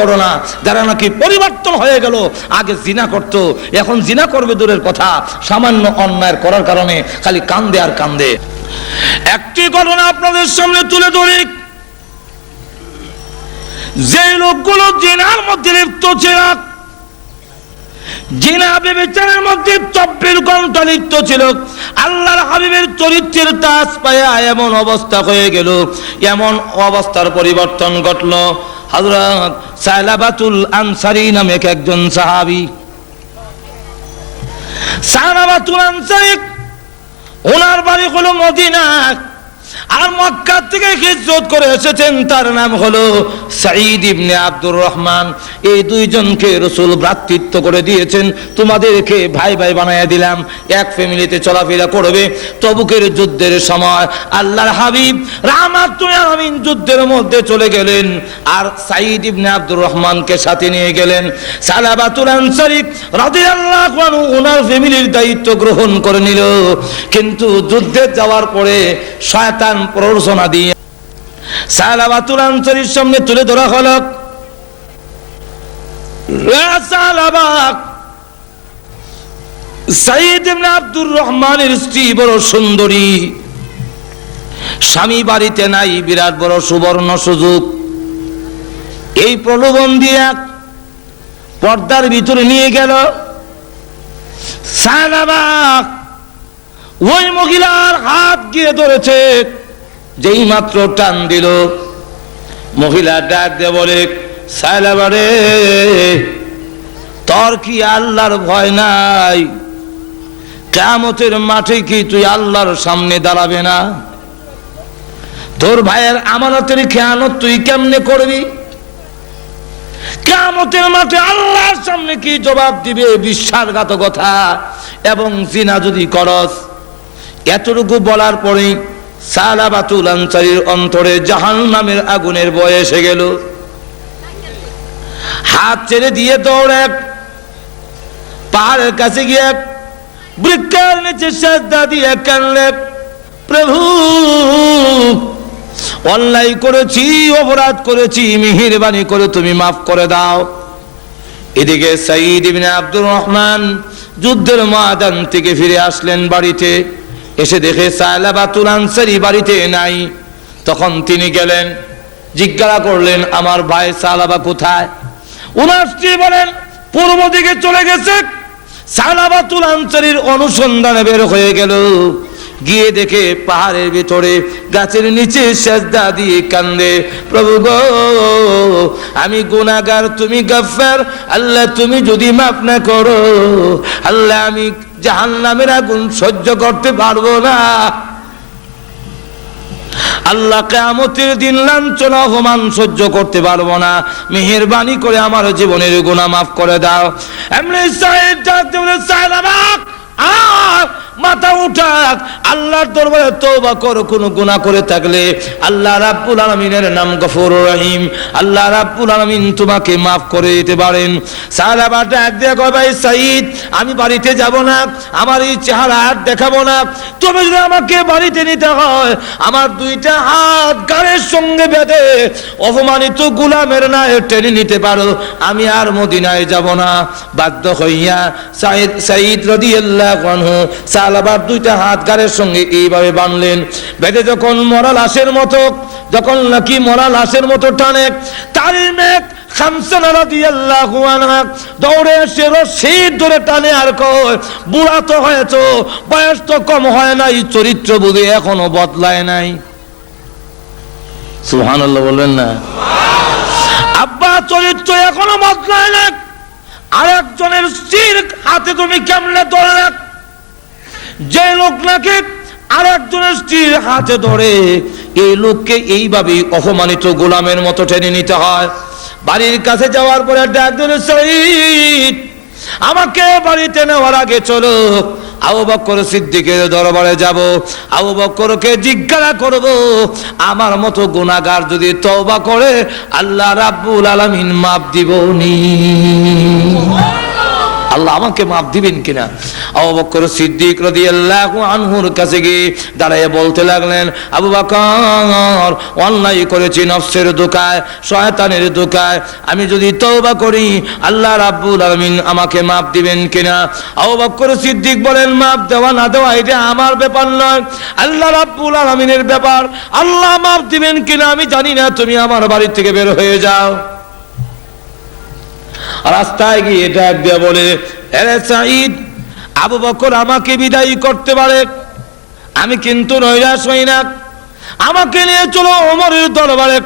ঘটনা যারা নাকি পরিবর্তন হয়ে গেল, আগে জিনা করত, এখন জিনা করবে দূরের কথা, সামান্য অন্যায় করার কারণে খালি কান্দে আর কান্দে। একটি ঘটনা আপনাদের সামনে তুলে ধরি। যে লোকগুলো জিনার মধ্যে লিপ্ত ছিল, জিনা ব্যভিচারের মধ্যে 24 ঘন্টা লিপ্ত ছিল, আল্লাহর হাবিবের চরিত্রের তাজ পায়া এমন অবস্থা হয়ে গেল, এমন অবস্থার পরিবর্তন ঘটল। হযরত সালাবাতুল আনসারী নামে একজন সাহাবী, সালাবাতুল আনসারী, ওনার বাড়ি হলো মদিনা, আর মক্কা থেকে হিজরত করে এসেছেন, তার নাম হলো সাঈদ ইবনে আব্দুর রহমান। এই দুইজনকে রাসূল ভ্রাতৃত্ব করে দিয়েছেন, তোমাদেরকে ভাই ভাই বানায়া দিলাম, এক ফ্যামিলিতে চলাফেরা করবে। তবুকের যুদ্ধের সময় আল্লাহর হাবিব রাহমাতুল আলামিন যুদ্ধের মধ্যে চলে গেলেন, আর সাঈদ ইবনে আব্দুর রহমানকে সাথে নিয়ে গেলেন। সালাবাতুল আনসারী রাদিয়াল্লাহু আনহু ওনার ফ্যামিলির দায়িত্ব গ্রহণ করে নিল, কিন্তু যুদ্ধে যাওয়ার পরে শয়তান প্ররোচনা দিয়ে সালাবাতুল আনসারীর সামনে তুলে ধরা হলো, সাঈদ ইবনে আব্দুর রহমানের স্ত্রী বড় সুন্দরী, স্বামী বাড়িতে নাই, বিরাট বড় সুবর্ণ সুযোগ। এই প্রলোভন দিয়ে পর্দার ভিতরে নিয়ে গেল। সালাবা ওই মহিলার হাত গিয়ে ধরেছে, যেই মাত্র টান দিল, মহিলা ডাক দিয়ে বলে, সালাবা রে, তোর কি আল্লাহর ভয় নাই? কিয়ামতের মাঠে কি তুই আল্লাহর সামনে দাঁড়াবে না? তোর ভাইয়ের আমানতের খেয়ানত তুই কেমনে করবি? কিয়ামতের মাঠে আল্লাহর সামনে কি জবাব দিবে? বিশ্বাসঘাতকতা এবং জিনা যদি করস। এতটুকু বলার পরে সালাবাতুল আনসারীর অন্তরে জাহান্নামের আগুনের ভয় এসে গেল। হাত ছেড়ে দিয়ে দৌড়ে পাহাড়ের কাছে গিয়ে বৃক্ষের নিচে সিজদা দিয়ে কাঁদলেন, প্রভু অন্যায় করেছি, অপরাধ করেছি, মেহেরবানি করে তুমি মাফ করে দাও। এদিকে সাঈদ ইবনে আব্দুর রহমান যুদ্ধের ময়দান থেকে ফিরে আসলেন বাড়িতে, এসে দেখে সালাবাতুল আনসারী বাড়িতে নাই। তখন তিনি গেলেন, জিজ্ঞাসা করলেন, আমার ভাই সালাবা কোথায়? ওনার স্ত্রী বলেন, পূর্ব দিকে চলে গেছে। সালাবাতুল আনসারীর অনুসন্ধানে বের হয়ে গেল, গিয়ে দেখে পাহাড়ের ভিতরে গাছের নিচে সিজদা দিয়ে কান্দে, প্রভু গো আমি গুনাহগার, তুমি গফফার, আল্লাহ তুমি যদি মাফ না করো, আল্লাহ আমি জাহান্নামের আগুন সহ্য করতে পারবো না। আল্লাহ কিয়ামতের দিন লাঞ্ছনা অপমান সহ্য করতে পারবো না, মেহেরবানি করে আমার জীবনের গুনাহ মাফ করে দাও। এমনি সাইদ সালাবা আর মাথা উঠাক, আল্লাহর দরবারে তওবা করো। কোন গুনাহ করে থাকলে আল্লাহ রাব্বুল আলামিনের নাম গফুরুর রহিম, আল্লাহ রাব্বুল আলামিন তোমাকে মাফ করে দিতে পারেন। সালাবা ডাক দিয়ে কয়, ভাই সাঈদ, আমি বাড়িতে যাব না, আমার এই চেহারা আর দেখাবো না। তুমি যদি আমাকে বাড়িতে নিতে হয়, আমার দুইটা হাত গাড়ির সঙ্গে বেঁধে অপমানিত গোলামের ন্যায় টেনে নিতে পারো, আমি আর মদিনায় যাব না। বাধ্য হইয়া সাঈদ রাদিয়াল্লাহু আনহু সালাবার দুইটা হাত গাড়ির সঙ্গে এইভাবে বাঁধলেন। বেঁধে যখন মরা লাশের মতো, যখন নাকি মরা লাশের মতো টানে, তারই মেঘ খামসানা রাদিয়াল্লাহু আনহা দৌড়ে এসে রশি ধরে টানে আর কয়, বুড়া তো হয়েছো, বয়স তো কম হয় নাই, চরিত্র বুঝি এখনো বদলায় নাই। সুবহানাল্লাহ বলবেন না? আব্বা চরিত্র এখনো বদলায় না, আরেকজনের স্ত্রীর হাতে তুমি কেমনে ধরলে? যে লোক নাকি আরেকজনের স্ত্রীর হাতে ধরে, এই লোককে এইভাবে অপমানিত গোলামের মতো টেনে নিতে হয়। বাড়ির কাছে যাওয়ার পরে ডাক দিল, সাঈদ আমাকে বাড়িতে নেওয়ার আগে চলো, আবু বকর সিদ্দিকের দরবারে যাব, আবু বকরকে জিজ্ঞাসা করব আমার মতো গুনাহগার যদি তওবা করে আল্লাহ রাব্বুল আলামিন মাফ দিবনি, আল্লাহ আমাকে মাফ দিবেন কিনা। আবু বকর সিদ্দিক রাদিয়াল্লাহু আনহুর কাছে গিয়ে দাঁড়িয়ে বলতে লাগলেন, আবু বকর অন্যায় করেছি নফসের ধোঁকায়, শয়তানের ধোঁকায়, আমি যদি তওবা করি আল্লাহ রাব্বুল আলামিন আমাকে মাফ দিবেন কিনা। আবু বকর সিদ্দিক বলেন, মাফ দেওয়া না দেওয়া এটা আমার ব্যাপার নয়, আল্লাহ রাব্বুল আলামিনের ব্যাপার, আল্লাহ মাফ দিবেন কিনা আমি জানি না, তুমি আমার বাড়ি থেকে বের হয়ে যাও। রাস্তায় গিয়ে ডাক দিয়ে বলে, আরে সাঈদ আবু বকর আমাকে বিদায় করতে পারে, আমি কিন্তু নৈরাশ হই না, আমাকে নিয়ে চলো ওমরের দরবারে,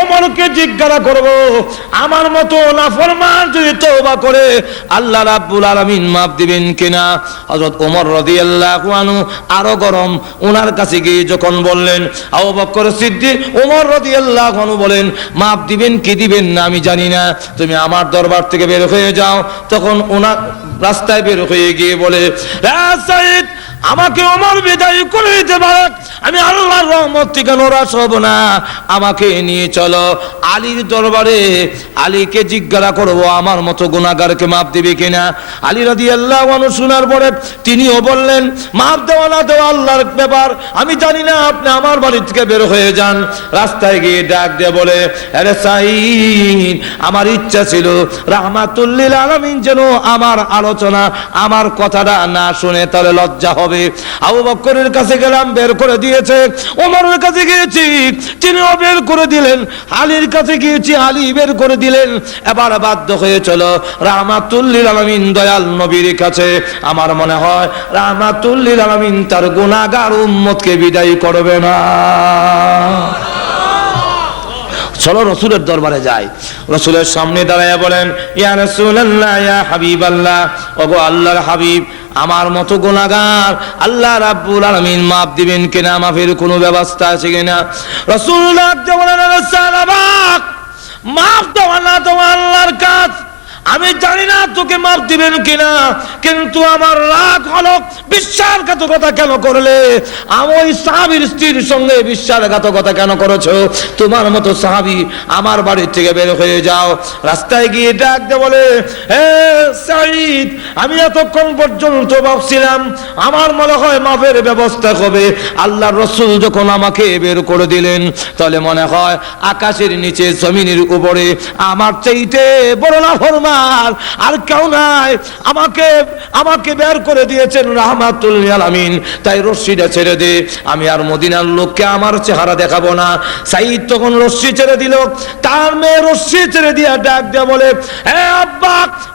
ওমরকে জিজ্ঞাসা করব আমার মতো নাফরমান যদি তওবা করে আল্লাহ রাব্বুল আলামিন মাফ দিবেন কিনা। হযরত ওমর রাদিয়াল্লাহু আনহু আরো গরম, ওনার কাছে গিয়ে যখন বললেন, আবু বকর সিদ্দিক ওমর রাদিয়াল্লাহু আনহু বলেন, মাফ দিবেন কি দিবেন না আমি জানি না, তুমি আমার দরবার থেকে বের হয়ে যাও। তখন ওনার রাস্তায় বের হয়ে গিয়ে বলে, সাঈদ আমাকে ওমর বিদায় করে দিতে পারে, আমি আল্লাহর রহমত থেকে নরাশ হব না, আমাকে নিয়ে চলো আলীর দরবারে, আলীকে জিজ্ঞাসা করব আমার মতো গুনাহগারকে মাফ দিবে কিনা। আলী রাদিয়াল্লাহু আনহু শোনার পরে তিনিও বললেন, মাফ দেওয়া না দেওয়া আল্লাহর ব্যাপার, আমি জানি না, আপনি আমার বাড়ি থেকে বের হয়ে যান। রাস্তায় গিয়ে ডাক দিয়ে বলে, আরে সাঈদ আমার ইচ্ছা ছিল রাহমাতুল লিল আলামিন যেন আমার আলোচনা আমার কথাটা না শুনে, তাহলে লজ্জা হবে। আবু বকরের কাছে গেলাম, বের করে দিয়েছে, ওমরের কাছে গিয়েছি তিনিও বের করে দিলেন, আলীর কাছে গিয়েছি আলী বের করে দিলেন, এবার বাধ্য হয়ে চলো রাহমাতুল লিল আলামিন দয়াল নবীর কাছে। আমার মনে হয় রাহমাতুল লিল আলামিন তার গুনাহগার উম্মতকে বিদায় করবে না। চলো রসুলের দরবারে যাই। রসুলের সামনে দাঁড়ায় বলেন, ইয়া রাসূলুল্লাহ ইয়া হাবিবাল্লাহ, ওগো আল্লাহর হাবিব, আমার মতো গুনাহগার আল্লাহ রাব্বুল আলামিন মাফ দিবেন কিনা, মাফের কোনো ব্যবস্থা আছে কিনা। রাসূলুল্লাহ বলেন, মাফ দেওয়া না দেওয়া আল্লাহর কাজ, আমি জানি না তোকে মাফ দিবেন কিনা, কিন্তু আমার রাগ হলো বিশ্বাসঘাতকতা কেন করলে, ওই সাহাবীর স্ত্রীর সঙ্গে বিশ্বাসঘাতকতা কেন করেছো, তোমার মতো সাহাবী আমার বাড়ি থেকে বের হয়ে যাও। রাস্তায় গিয়ে ডাক দিয়ে বলে, হে সাঈদ আমি এতক্ষণ পর্যন্ত ভাবছিলাম আমার মনে হয় মাফের ব্যবস্থা হবে, আল্লাহর রাসূল যখন আমাকে বের করে দিলেন তাহলে মনে হয় আকাশের নিচে জমিনের উপরে আমার চাইতে বড় নাফরমান আর কেউ নাই, আমাকে বের করে দিয়েছেন রাহমাতুল লিল আলামিন, তাই রশ্মিটা ছেড়ে দে, আমি আর মদিনার লোককে আমার চেহারা দেখাবো না। সাঈদ তখন রশ্মি ছেড়ে দিল, তার মেয়ে রশ্মি ছেড়ে দিয়ে ডাক দিয়ে বলে, হে আব্বা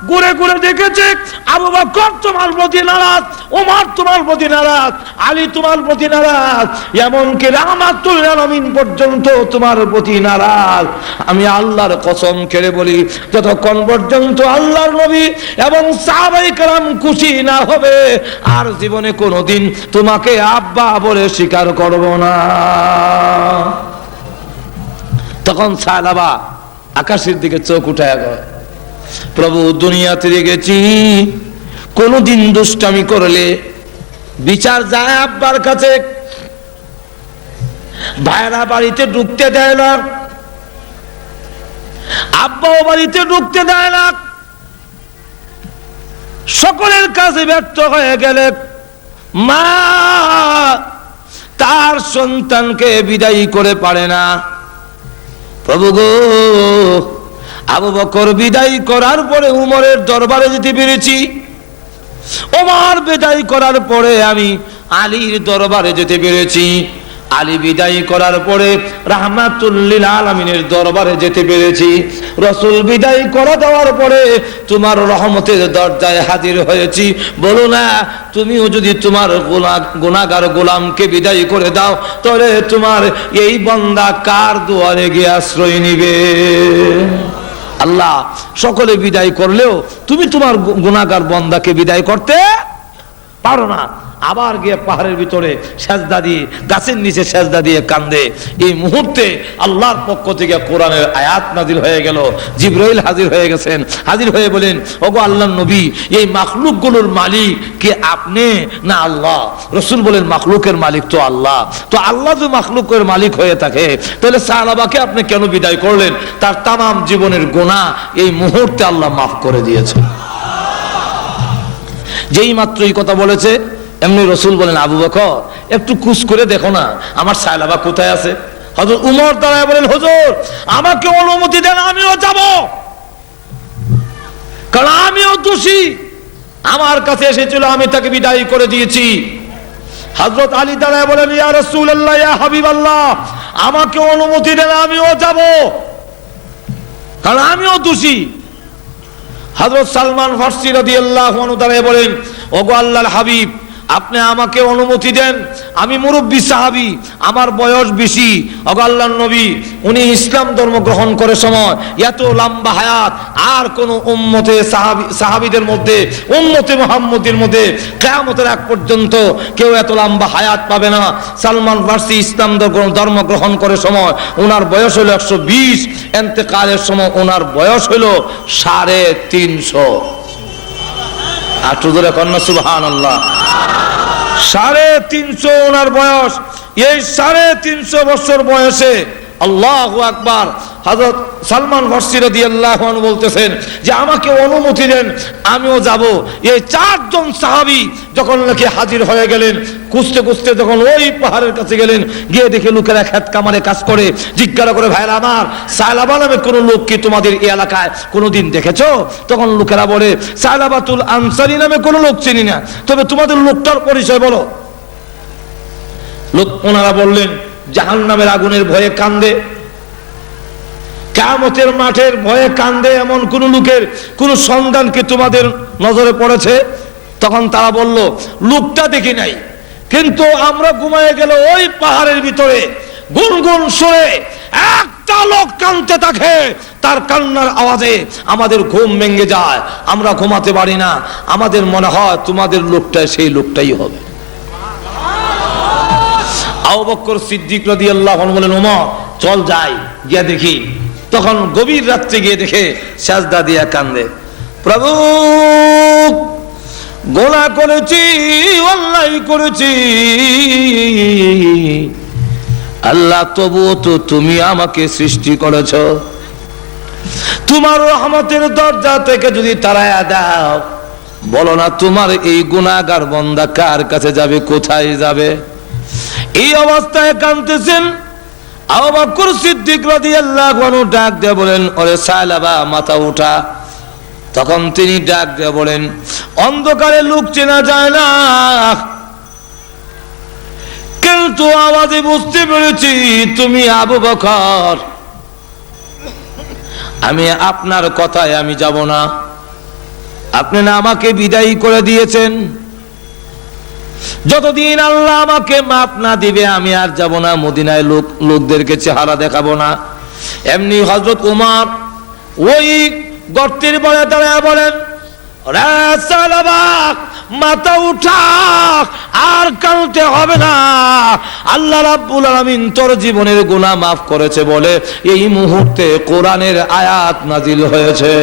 ঘুরে ঘুরে দেখেছে আবু বকর তোমার প্রতি নারাজ, ওমর তোমার প্রতি নারাজ, আলী তোমার প্রতি নারাজ, এমনকি রাহমাতুল লিল আলামিন পর্যন্ত তোমার প্রতি নারাজ। আমি আল্লাহর কসম খেয়ে বলি, যতক্ষণ পর্যন্ত আল্লাহর নবী এবং সাহাবায়ে কেরাম খুশি না হবে আর জীবনে কোনোদিন তোমাকে আব্বা বলে স্বীকার করব না। তখন সাহাবা আকাশের দিকে চোখ উঠায় গেল, প্রভু দুনিয়াতে দেখেছি কোনদিন দুষ্টামি করলে বিচার যায় আব্বার কাছে, ভাইরা বাড়িতে ঢুকতে দেয় না, আব্বাও বাড়িতে ঢুকতে দেয় না, সকলের কাছে ব্যর্থ হয়ে গেলে মা তার সন্তানকে বিদায় করে পারে না। প্রভু গো, আবু বকর বিদায় করার পরে উমরের দরবারে যেতে পেরেছি, ওমর বিদায় করার পরে আমি আলীর দরবারে যেতে পেরেছি, আলী বিদায় করার পরে রাহমাতুল লিল আলামিনের দরবারে যেতে পেরেছি। রাসূল বিদায় করে দেওয়ার পরে তোমার রহমতের দরজায় হাজির হয়েছি। বলো না, তুমিও যদি তোমার গুনাহগার গোলামকে বিদায় করে দাও, তাহলে তোমার এই বান্দা কার দুয়ারে গিয়ে আশ্রয় নিবে? আল্লাহ সকলে বিদায় করলেও তুমি তোমার গুনাহগার বান্দাকে বিদায় করতে পারো না। আবার গিয়ে পাহাড়ের ভিতরে সেজদা দিয়ে, গাছের নিচে সেজদা দিয়ে কান্দে। এই মুহূর্তে আল্লাহর পক্ষ থেকে কোরআনের আয়াত নাজিল হয়ে গেল। জিবরাইল হাজির হয়ে গেছেন, হাজির হয়ে বলেন, ওগো আল্লাহর নবী, এই মাখলুকগুলোর মালিক কে আপনি না আল্লাহ? রাসূল বলেন, মাখলুকের মালিক তো আল্লাহ। তো আল্লাহ যদি মাখলুকের মালিক হয়ে থাকে, তাহলে সাহাবাকে আপনি কেন বিদায় করলেন? তার তামাম জীবনের গুনাহ এই মুহূর্তে আল্লাহ মাফ করে দিয়েছেন। যেই মাত্র এই কথা বলেছে, এমনি রাসূল বলেন, আবু বকর একটু খুশ করে দেখো না আমার সায়লাবা কোথায় আছে। হযরত উমর দাঁড়ায় বলেন, হুজুর আমাকে অনুমতি দেন, আমিও যাব, কারণ আমিও দোষী। আমার কাছে এসেছিল, আমি তাকে বিদায় করে দিয়েছি। হযরত আলী দাঁড়ায় বলেন, ইয়া রাসূলুল্লাহ, ইয়া হাবিবাল্লাহ, আমাকে অনুমতি দেন, আমিও যাব, কারণ আমিও দোষী। হযরত সালমান ফারসি রাদিয়াল্লাহু আনহু দাঁড়ায় বলেন, ওগো আল্লাহর হাবিব, আপনি আমাকে অনুমতি দেন, আমি মুরব্বী সাহাবী, আমার বয়স বেশি। ওগো আল্লাহর নবী, উনি ইসলাম ধর্ম গ্রহণ করে সময় এত লম্বা হায়াত আর কোন উম্মতে সাহাবীদের মধ্যে, উম্মতে মুহাম্মদের মধ্যে কিয়ামতের আগ পর্যন্ত কেউ এত লম্বা হায়াত পাবে না। সালমান ফারসি ইসলাম ধর্ম গ্রহণ করে সময় ওনার বয়স হলো 120, ইন্তেকালের সময় ওনার বয়স হলো 350। আর জোরে কন্যা সুবহানাল্লাহ। 350 ওনার বয়স। এই 350 বছর বয়সে আল্লাহু আকবার, হযরত সালমান ফারসি রাদিয়াল্লাহু আনহু বলতেছেন যে আমাকে অনুমতি দেন, আমিও যাব। এই 4 জন সাহাবী যখন নাকি হাজির হয়ে গেলেন, খুঁজতে খুঁজতে যখন ওই পাহাড়ের কাছে গেলেন, গিয়ে দেখে লোকেরা খেত কামারে কাজ করে। জিজ্ঞাসা করে, ভাইরা আমার, সায়লাবা নামে কোন লোক কি তোমাদের এই এলাকায় কোনোদিন দেখেছো? তখন লোকেরা বলে, সায়লাবাতুল আনসারী নামে কোন লোক চিনি না, তবে তোমাদের লোকটার পরিচয় বলো। লোক ওনারা বললেন, জাহান্নামের আগুনের ভয়ে কান্দে, কিয়ামতের মাঠের ভয়ে কান্দে, এমন কোন লোকের কোন সন্ধান কি তোমাদের নজরে পড়েছে? তখন তারা বলল, লোকটা দেখি নাই, কিন্তু আমরা ঘুমায় গেল ওই পাহাড়ের ভিতরে গুনগুন সুরে একটা লোক কাঁদতে থাকে, তার কান্নার আওয়াজে আমাদের ঘুম ভেঙে যায়, আমরা ঘুমাতে পারি না, আমাদের মনে হয় তোমাদের লোকটা সেই লোকটাই হবে। আবু বকর সিদ্দিক রাদিয়াল্লাহু আনহু বলেন, ওমর চল যাই, গিয়ে দেখি। তখন গভীর রাত্রে গিয়ে দেখে সাজদা দিয়া কান্দে, প্রভু গোনাহ করেছি, অন্যায় করেছি আল্লাহ, তবুও তো তুমি আমাকে সৃষ্টি করেছো, তোমার রহমতের দরজা থেকে যদি তাড়ায়া দাও, বলো না তোমার এই গুনাহগার বান্দা কার কাছে যাবে, কোথায় যাবে? এই অবস্থায় কাঁদতেছেন। আবু বকর সিদ্দিক রাদিয়াল্লাহু আনহু ডাক দিয়ে বলেন, ওরে সায়লাবা মাথা উঠা। তখন তিনি ডাক দিয়ে বলেন, অন্ধকারে লোক চেনা যায় না, কিন্তু আওয়াজে বুঝতে পেরেছি তুমি আবু বকর। আমি আপনার কথায় আমি যাব না, আপনি না আমাকে বিদায় করে দিয়েছেন, যতদিন আল্লাহ আমাকে মাফ না দিবে আমি আর যাব না, মদিনায় লোকদেরকে চেহারা দেখাবো না। এমনি হযরত উমর ওই গর্তের বলে দাঁড়ায় বলেন, মাথা উঠা, আর কাঁদতে হবে না, আল্লাহ রাব্বুল আলামিন তোর জীবনের গুনাহ মাফ করেছে বলে এই মুহূর্তে কোরআনের আয়াত নাজিল হয়েছে।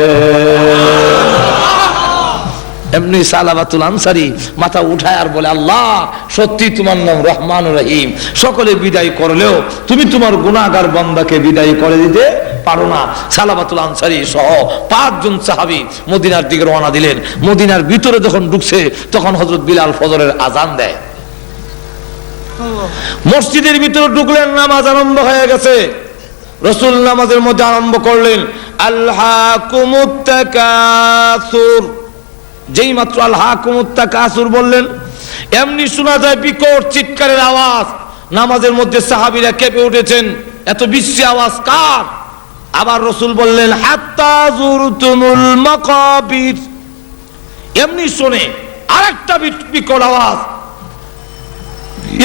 এমনি সালাবাতুল আনসারী মাথা উঠায় আর বলে, আল্লাহ সত্যি তোমার নাম রহমান রহিম, সকলে বিদায় করলেও তুমি তোমার গুনাহগার বান্দাকে বিদায় করে দিতে পারো না। সালাবাতুল আনসারী সহ 5 জন সাহাবী মদিনার দিকে রওনা দিলেন। মদিনার ভিতরে যখন ঢুকছে তখন হযরত বিলাল ফজরের আযান দেয়। মসজিদের ভিতরে ঢুকলেন, নামাজ আরম্ভ হয়ে গেছে। রাসূল নামাজের মধ্যে আরম্ভ করলেন, আলহাকুমুত তাকাসুর। যেই মাত্র আলহাকুমুত তাকাসুর বললেন, এমনি শোনা যায় বিকট চিৎকারের আওয়াজ। নামাজের মধ্যে সাহাবীরা কেঁপে উঠেছেন, এত বিশ্রী আওয়াজ কার? আবার রাসূল বললেন হাত্তা যুরতুমুল মাকাবির। এমনি শুনে আরেকটা বিকট আওয়াজ,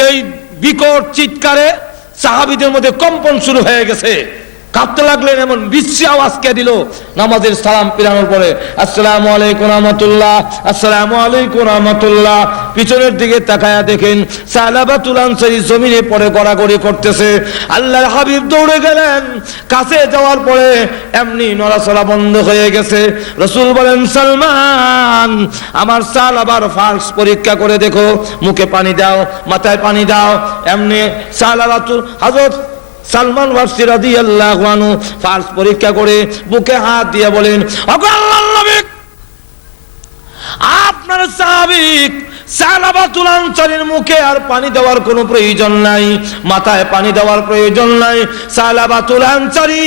এই বিকট চিৎকারে সাহাবীদের মধ্যে কম্পন শুরু হয়ে গেছে, কাঁপতে লাগলেন। এমন বিশ্রী আওয়াজ কে দিল? নামাজের সালাম ফিরানোর পরে আসসালামু আলাইকুম রাহমাতুল্লাহ, আসসালামু আলাইকুম রাহমাতুল্লাহ। পিছনের দিকে তাকায়া দেখেন সালাবাতুল আনসারী জমিনে পড়ে গড়াগড়ি করতেছে। আল্লাহর হাবিব দৌড়ে গেলেন, কাছে যাওয়ার পরে এমনি নড়াচড়া বন্ধ হয়ে গেছে। রাসূল বলেন সালমান, আমার সালাবার ফার্স পরীক্ষা করে দেখো, মুখে পানি দাও, মাথায় পানি দাও। এমনি সালাবাতুল হযরত সালমান ফারসি রাদিয়াল্লাহু আনহু ফার্স পরীক্ষা করে বুকে হাত দিয়ে বলেন, ওগো আল্লাহর নবী, আপনার সাহাবী সালাবাতুল আনসারীর মুখে আর পানি দেওয়ার কোনো প্রয়োজন নাই, মাথায় পানি দেওয়ার প্রয়োজন নাই। সালাবাতুল আনসারী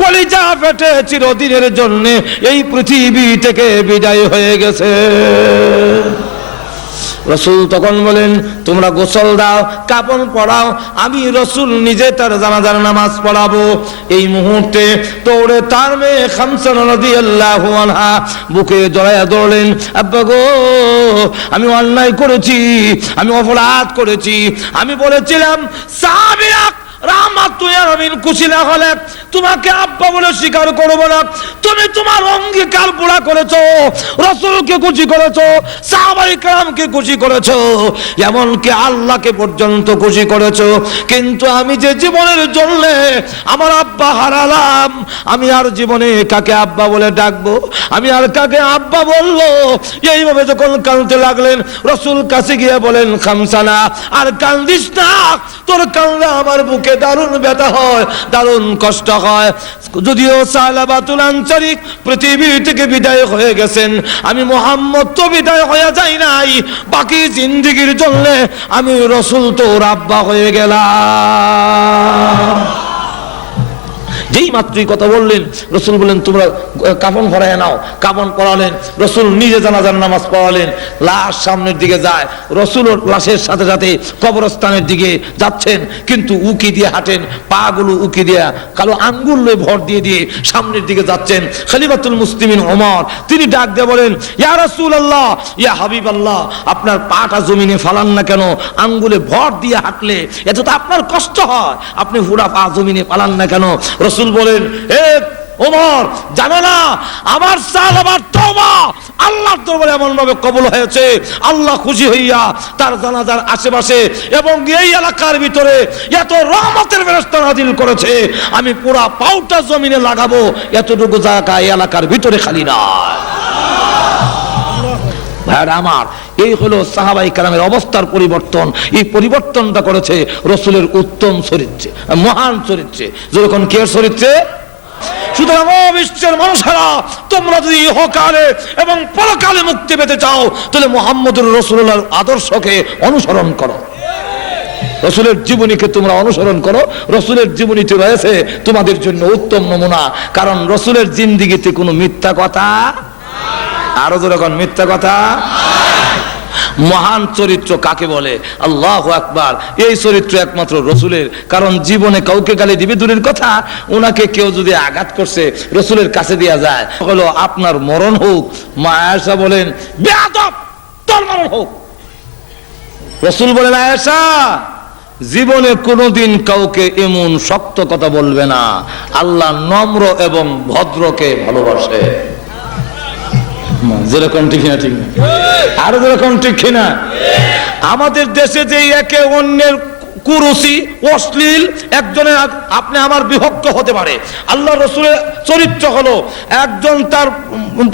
কলিজা ফেটে চিরদিনের জন্য এই পৃথিবী থেকে বিদায় হয়ে গেছে। রাসূল তখন বলেন, তোমরা গোসল দাও, কাফন পরাও, আমি রাসূল নিজে তার জানাজার নামাজ পড়াবো। এই মুহূর্তে দৌড়ে তার মেয়ে খামসা রাদিয়াল্লাহু আনহা বুকে জড়ায়া ধরলেন, আব্বা গো, আমি অন্যায় করেছি, আমি অপরাধ করেছি। আমি বলেছিলাম সাহাবীরা খুশি না হলে তোমাকে আব্বা বলে স্বীকার করবো না। তুমি তোমার অঙ্গীকার পুরা করেছো, রাসূলকে খুশি করেছো, সাহাবায়ে কেরামকে খুশি করেছো, এমনকি আল্লাহকে পর্যন্ত খুশি করেছো। কিন্তু আমি যে জীবনের জন্য আমার আব্বা হারালাম, আমি আর জীবনে কাকে আব্বা বলে ডাকবো, আমি আর কাকে আব্বা বলবো? এইভাবে যখন কাঁদতে লাগলেন, রাসূল কাছে গিয়ে বলেন, খামসানা, আর কান্দিস না, তোর কান্না আমার বুকে দারুণ ব্যথা হয়, দারুণ কষ্ট হয়। যদিও সালাবাতুল আনসারী পৃথিবী থেকে বিদায় হয়ে গেছেন, আমি মুহাম্মদ তো বিদায় হয়ে যাই নাই, বাকি জিন্দেগীর জন্য আমি রাসূল তোর আব্বা হয়ে গেলাম। যেই মাত্রই কথা বললেন, রাসূল বললেন তোমরা কাফন পরায় নাও। কাফন পরালেন, রাসূল নিজে জানাজার নামাজ পড়ালেন। লাশ সামনের দিকে যায়, রাসূল লাশের সাথে সাথে কবরস্থানের দিকে যাচ্ছেন, কিন্তু উকি দিয়ে হাঁটেন, পা গুলো উকি দিয়ে কালো আঙ্গুল ভর দিয়ে দিয়ে সামনের দিকে যাচ্ছেন। খলিফাতুল মুসলিমিন ওমর তিনি ডাক দিয়ে বলেন, ইয়া রাসূলুল্লাহ, ইয়া হাবিবাল্লাহ, আপনার পাটা জমিনে ফালান না কেন? আঙ্গুলে ভর দিয়ে হাঁটলে এত তো আপনার কষ্ট হয়, আপনি পুরা পা জমিনে ফালান না কেন? রাসূল বলেন, হে ওমর, জানো না আমার সাহাবার তওবা আল্লাহর দরবারে এমন ভাবে কবুল হয়েছে, আল্লাহ খুশি হইয়া তার জানাজার আশেপাশে এবং এই এলাকার ভিতরে এত রহমতের ফেরেশতা নাযিল করেছে, আমি পুরা পাউটা জমিনে লাগাবো, এতটুকু জায়গা এই এলাকার ভিতরে খালি না। ভাইরা আমার, এই হলো সাহাবায়ে কেরামের অবস্থার পরিবর্তন। এই পরিবর্তনটা করেছে রাসূলের উত্তম চরিত্রে, মহান চরিত্রে। যখন কে চরিত্রে? সুতরাং বিশ্বের মানুষেরা, তোমরা যদি ইহকালে এবং পরকালে মুক্তি পেতে চাও, তাহলে মুহাম্মদুর রাসূলুল্লাহর আদর্শকে অনুসরণ করো, রাসূলের জীবনীকে তোমরা অনুসরণ করো। রাসূলের জীবনীতে রয়েছে তোমাদের জন্য উত্তম নমুনা, কারণ রাসূলের জিন্দেগিতে কোনো মিথ্যা কথা, আরো যখন মিথ্যা কথা। মহান চরিত্র কাকে বলে? আল্লাহু আকবার। এই চরিত্র একমাত্র রাসূলের, কারণ জীবনে কাউকে গালি দিবে দূরের কথা, ওনাকে কেউ যদি আঘাত করছে রাসূলের কাছে দিয়া যায়, হলো আপনার মরণ হোক। মা আয়েশা বলেন, বেয়াদব, তোর মরণ হোক। রাসূল বলেন, আয়েশা, জীবনে কোনোদিন কাউকে এমন শক্ত কথা বলবে না, আল্লাহ নম্র এবং ভদ্রকে ভালোবাসে। যেরকম ঠিক না, ঠিক না, আরো যেরকম ঠিক না। আমাদের দেশে যে একে অন্যের কুরুচি, অশ্লীল, একজনের আপনি আমার বিভক্ত হতে পারে। আল্লাহ রাসূলের চরিত্র হলো একজন তার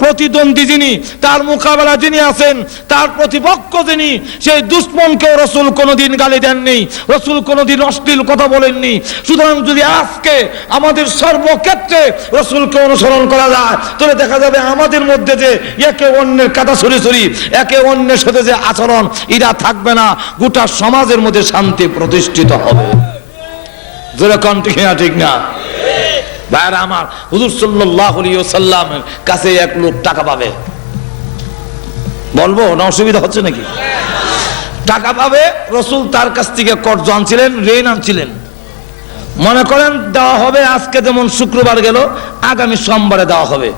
প্রতিদ্বন্দ্বী যিনি, তার মোকাবেলা যিনি আছেন, তার প্রতিপক্ষ যিনি, সেই দুশমনকেও রাসূল কোনোদিন গালি দেননি, রাসূল কোনোদিন অশ্লীল কথা বলেননি। সুতরাং যদি আজকে আমাদের সর্বক্ষেত্রে রাসূলকে অনুসরণ করা যায়, তাহলে দেখা যাবে আমাদের মধ্যে যে একে অন্যের কাটা ছড়ি, একে অন্যের সাথে যে আচরণ, এরা থাকবে না, গোটা সমাজের মধ্যে শান্তি প্রতিষ্ঠিত হবে। যেরকম ঠিক না, ঠিক না? ভাইরা আমার, হুজুর সাল্লাল্লাহু আলাইহি ওয়াসাল্লামের কাছে এক লোক টাকা পাবে, বলবো না? অসুবিধা হচ্ছে নাকি? টাকা পাবে, রসুল তার কাছ থেকে কর্জ আনছিলেন, ঋণ আনছিলেন। মনে করেন দেওয়া হবে, আজকে যেমন শুক্রবার গেল, আগামী সোমবারে দেওয়া হবে।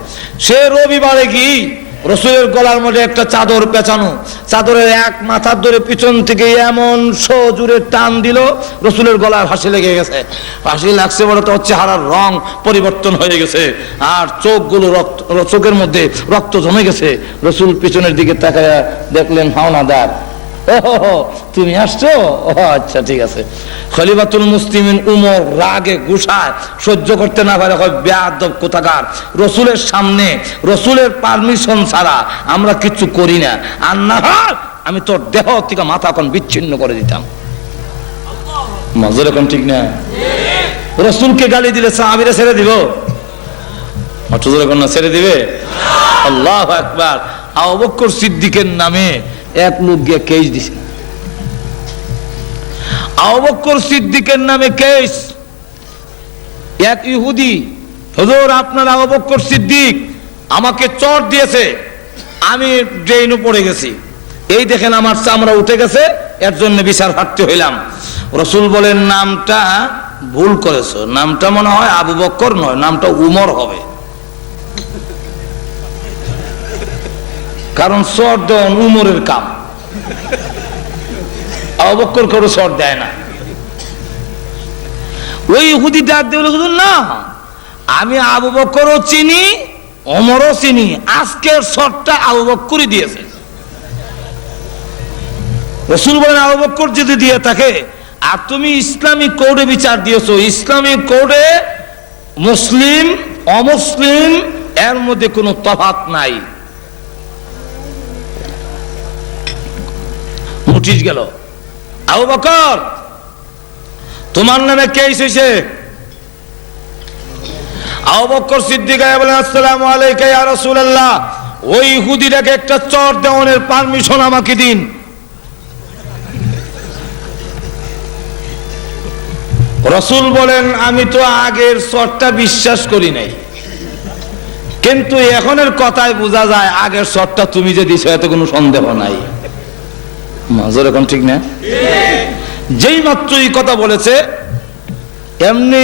সে রবিবারে গিয়ে রসুলের গলার মধ্যে একটা চাদর পেঁচানো, চাদরের এক মাথার ধরে পিছন থেকে এমন জুড়ে টান দিল, রসুলের গলার ফাঁসি লেগে গেছে। ফাঁসি লাগছে বলে তো চেহারার রং পরিবর্তন হয়ে গেছে, আর চোখগুলো চোখের মধ্যে রক্ত জমে গেছে। রসুল পিছনের দিকে তাকায় দেখলেন হাওনাদার, ও তুমি আসছো, ও আচ্ছা ঠিক আছে। খলিফাতুল মুসলিমিন উমর রাগে গুসায় সহ্য করতে না পারে, বেয়াদব কোথাকার, রসুলের সামনে রসুলের পারমিশন ছাড়া আমরা কিছু করি না, আর না হয় আমি তোর দেহ থেকে মাথা এখন বিচ্ছিন্ন করে দিতাম। মজুর এখন ঠিক না? রসুলকে গালি দিলে সাহাবীরা ছেড়ে দিব? না ছেড়ে দিবে? আল্লাহু আকবার। আবু বকর সিদ্দিকের নামে এক লোক গিয়ে কেস দিছে। আবু বকর সিদ্দিকের নামে কেস। এক ইহুদি, হুজুর আপনার আবু বকর সিদ্দিক আমাকে চট দিয়েছে, আমি ড্রেনে পড়ে গেছি, এই দেখেন আমার চামড়া উঠে গেছে, এর জন্য বিচার প্রার্থী হইলাম। রসুল বলেন নামটা ভুল করেছো, নামটা মনে হয় আবু বকর নয়, নামটা উমর হবে, কারণ চট দেওয়া উমরের কাম, আবু বকর কারো চট দেয় না। ওই ইহুদি ডাক দিয়ে বলে, না আমি আবু বকরও চিনি, ওমরও চিনি, আজকের শটটা আবু বকরই দিয়েছে। রাসূল বলেন আবু বকর যদি দিয়ে থাকে, আর তুমি ইসলামিক কোডে বিচার দিয়েছো, ইসলামিক কোডে মুসলিম অমুসলিম এর মধ্যে কোনো তফাৎ নাই। নোটিশ গেল, আবু বকর তোমার নামে কেস হয়েছে। আবু বকর সিদ্দিক বলেন আসসালামু আলাইকা ইয়া রাসূলুল্লাহ, ওই ইহুদিটাকে একটা চর দেওয়ানোর পারমিশন আমাকে দিন। রাসূল বলেন আমি তো আগের চরটা বিশ্বাস করি নাই, কিন্তু এখনের কথায় বোঝা যায় আগের চরটা তুমি যে দিছো এতে কোনো সন্দেহ নাই। মাজর এখন ঠিক না? যেই মাত্র এই কথা বলেছে এমনি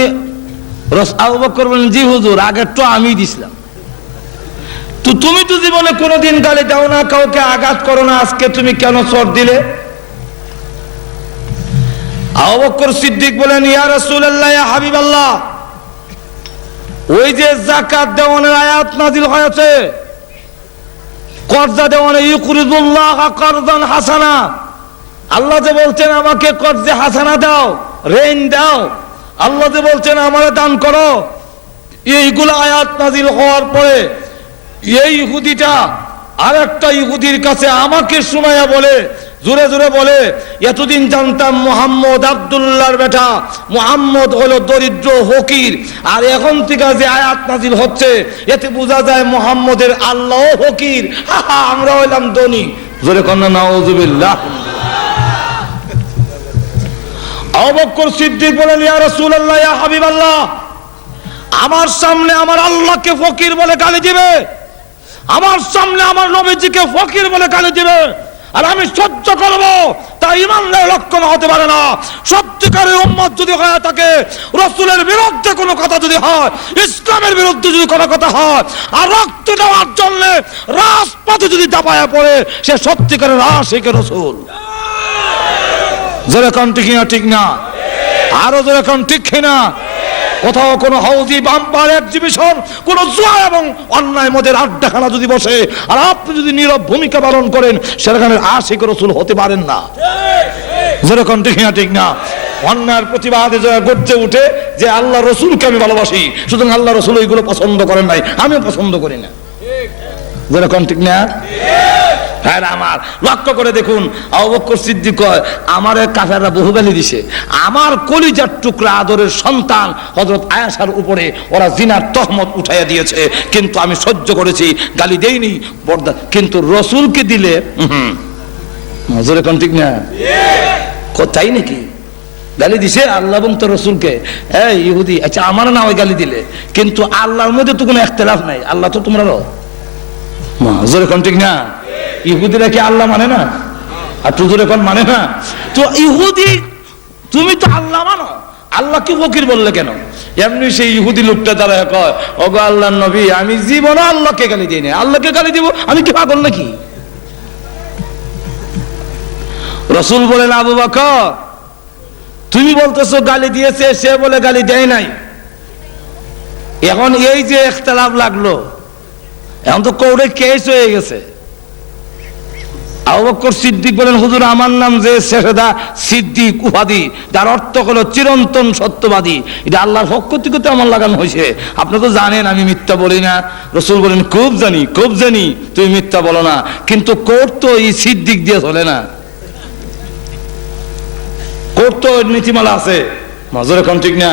আবু বকর বলেন জি হুজুর আগের তো আমি দিছিলাম। তো তুমি তো জীবনে কোনোদিন গালি দাও না, কাউকে আঘাত করো না, আজকে তুমি কেন চট দিলে? আবু বকর সিদ্দিক বলেন ইয়া রাসূলুল্লাহ ইয়া হাবিবাল্লাহ, ওই যে যাকাত দেওয়ানোর আয়াত নাযিল হয়েছে, কর্জা দেওয়ানো ইউকরিদুল্লাহ কারদান হাসানা, আল্লাহ যে বলছেন আমাকে কর্জে হাসানা দাও, ঋণ দাও, আল্লাহ যে বলছেন আমারে দান করো, এইগুলো আয়াত নাযিল হওয়ার পরে এই ইহুদিটা আরেকটা ইহুদির কাছে আমাকে শোনায়া বলে, জোরে জোরে বলে, এতদিন জানতাম মুহাম্মদ আব্দুল্লাহর বেটা, মুহাম্মদ হলো দরিদ্র ফকির, আর এখন থেকে যে আয়াত নাযিল হচ্ছে এতে বোঝা যায় মুহাম্মদের আল্লাহ ফকির, আমরা হইলাম ধনী। জোরে কন্না নাউজুবিল্লাহ। আবু বকর সিদ্দিক বলেন ইয়া রাসূলুল্লাহ ইয়া হাবিবাল্লাহ, আমার সামনে আমার আল্লাহকে ফকির বলে গালি দিবে, আমার সামনে আমার নবীজিকে ফকির বলে গালি দিবে, আর আমি সহ্য করব, তা ইমানদার লক্ষণ হতে পারে না। সত্যিকারের উম্মত যদি হয়ে থাকে, রাসূলের বিরুদ্ধে কোনো কথা যদি হয়, ইসলামের বিরুদ্ধে যদি কোনো কথা হয়, আর রক্ত দেওয়ার জন্য রাজপথে যদি দাপায়া পড়ে, সে সত্যিকারের আশিকে রাসূল। যেরকম ঠিক না? ঠিক না? আরো যেরকম ঠিক না? কোথাও কোনো হাউজি বাম্পার এক্সিবিশন, কোন জুয়া এবং অন্যায় মদের আড্ডাখানা যদি বসে, আর আপনি যদি নীরব ভূমিকা পালন করেন, সেখানে আশিক রাসূল হতে পারেন না। যেরকম ঠিক না? ঠিক না? অন্যায়ের প্রতিবাদে যারা গর্জে উঠে যে আল্লাহ রসুলকে আমি ভালোবাসি, সুতরাং আল্লাহ রসুল ওইগুলো পছন্দ করেন নাই, আমিও পছন্দ করি না। যেরকম ঠিক না? হ্যাঁ আমার লক্ষ্য করে দেখুন, আবু বকর সিদ্দিক কয় আমারে কাফেররা বহু গালি দিছে, আমার কলিজার টুকরা আদরের সন্তান হযরত আয়েশার উপরে ওরা জিনার তহমত উঠাইয়া দিয়েছে, কিন্তু আমি সহ্য করেছি, গালি দেইনি, বর্দা, কিন্তু রসুলকে দিলে নজরে কোন ঠিক না? কোথায় নাকি গালি দিছে আল্লাহ এবং তোর রসুলকে? এই ইহুদি, আচ্ছা আমার না ওই গালি দিলে, কিন্তু আল্লাহর মধ্যে তো কোনো ইখতিলাফ নাই, আল্লাহ তো তোমরাও। নজরে কোন ঠিক না? ইহুদিরা কি আল্লাহ মানে না? আর তুজুর এখন মানে না তো ইহুদি, তুমি তো আল্লাহ মানো, আল্লাহকে ফকির বললে কেন? এমনি সেই ইহুদি লোকটা দ্বারা কয়, ওগো আল্লাহর নবী, আমি জীবনে আল্লাহকে গালি দিই না, আল্লাহকে গালি দিব? আমি কি পাগল নাকি? রাসূল বলেন, আবু বকর, তুমি বলতেছো গালি দিয়েছে, সে বলে গালি দেয় নাই। এখন এই যে ইখতিলাফ লাগলো, এখন তো কোর্টে কেস হয়ে গেছে। আবু বকর সিদ্দিক বলেন, হুজুর, আমার নাম যে শেষদা সিদ্দিক উপাধি, যার অর্থ হলো চিরন্তন সত্যবাদী, এটা আল্লাহর পক্ষ থেকে তো আমার লাগানো হয়েছে। আপনি তো জানেন আমি মিথ্যা বলি না। রাসূল বলেন, খুব জানি, খুব জানি তুমি মিথ্যা বলো না, কিন্তু কোর্ট তো এই সিদ্দিক দিয়ে চলে না, কোর্ট তো নীতিমালা আছে। মাজুর এখন ঠিক না?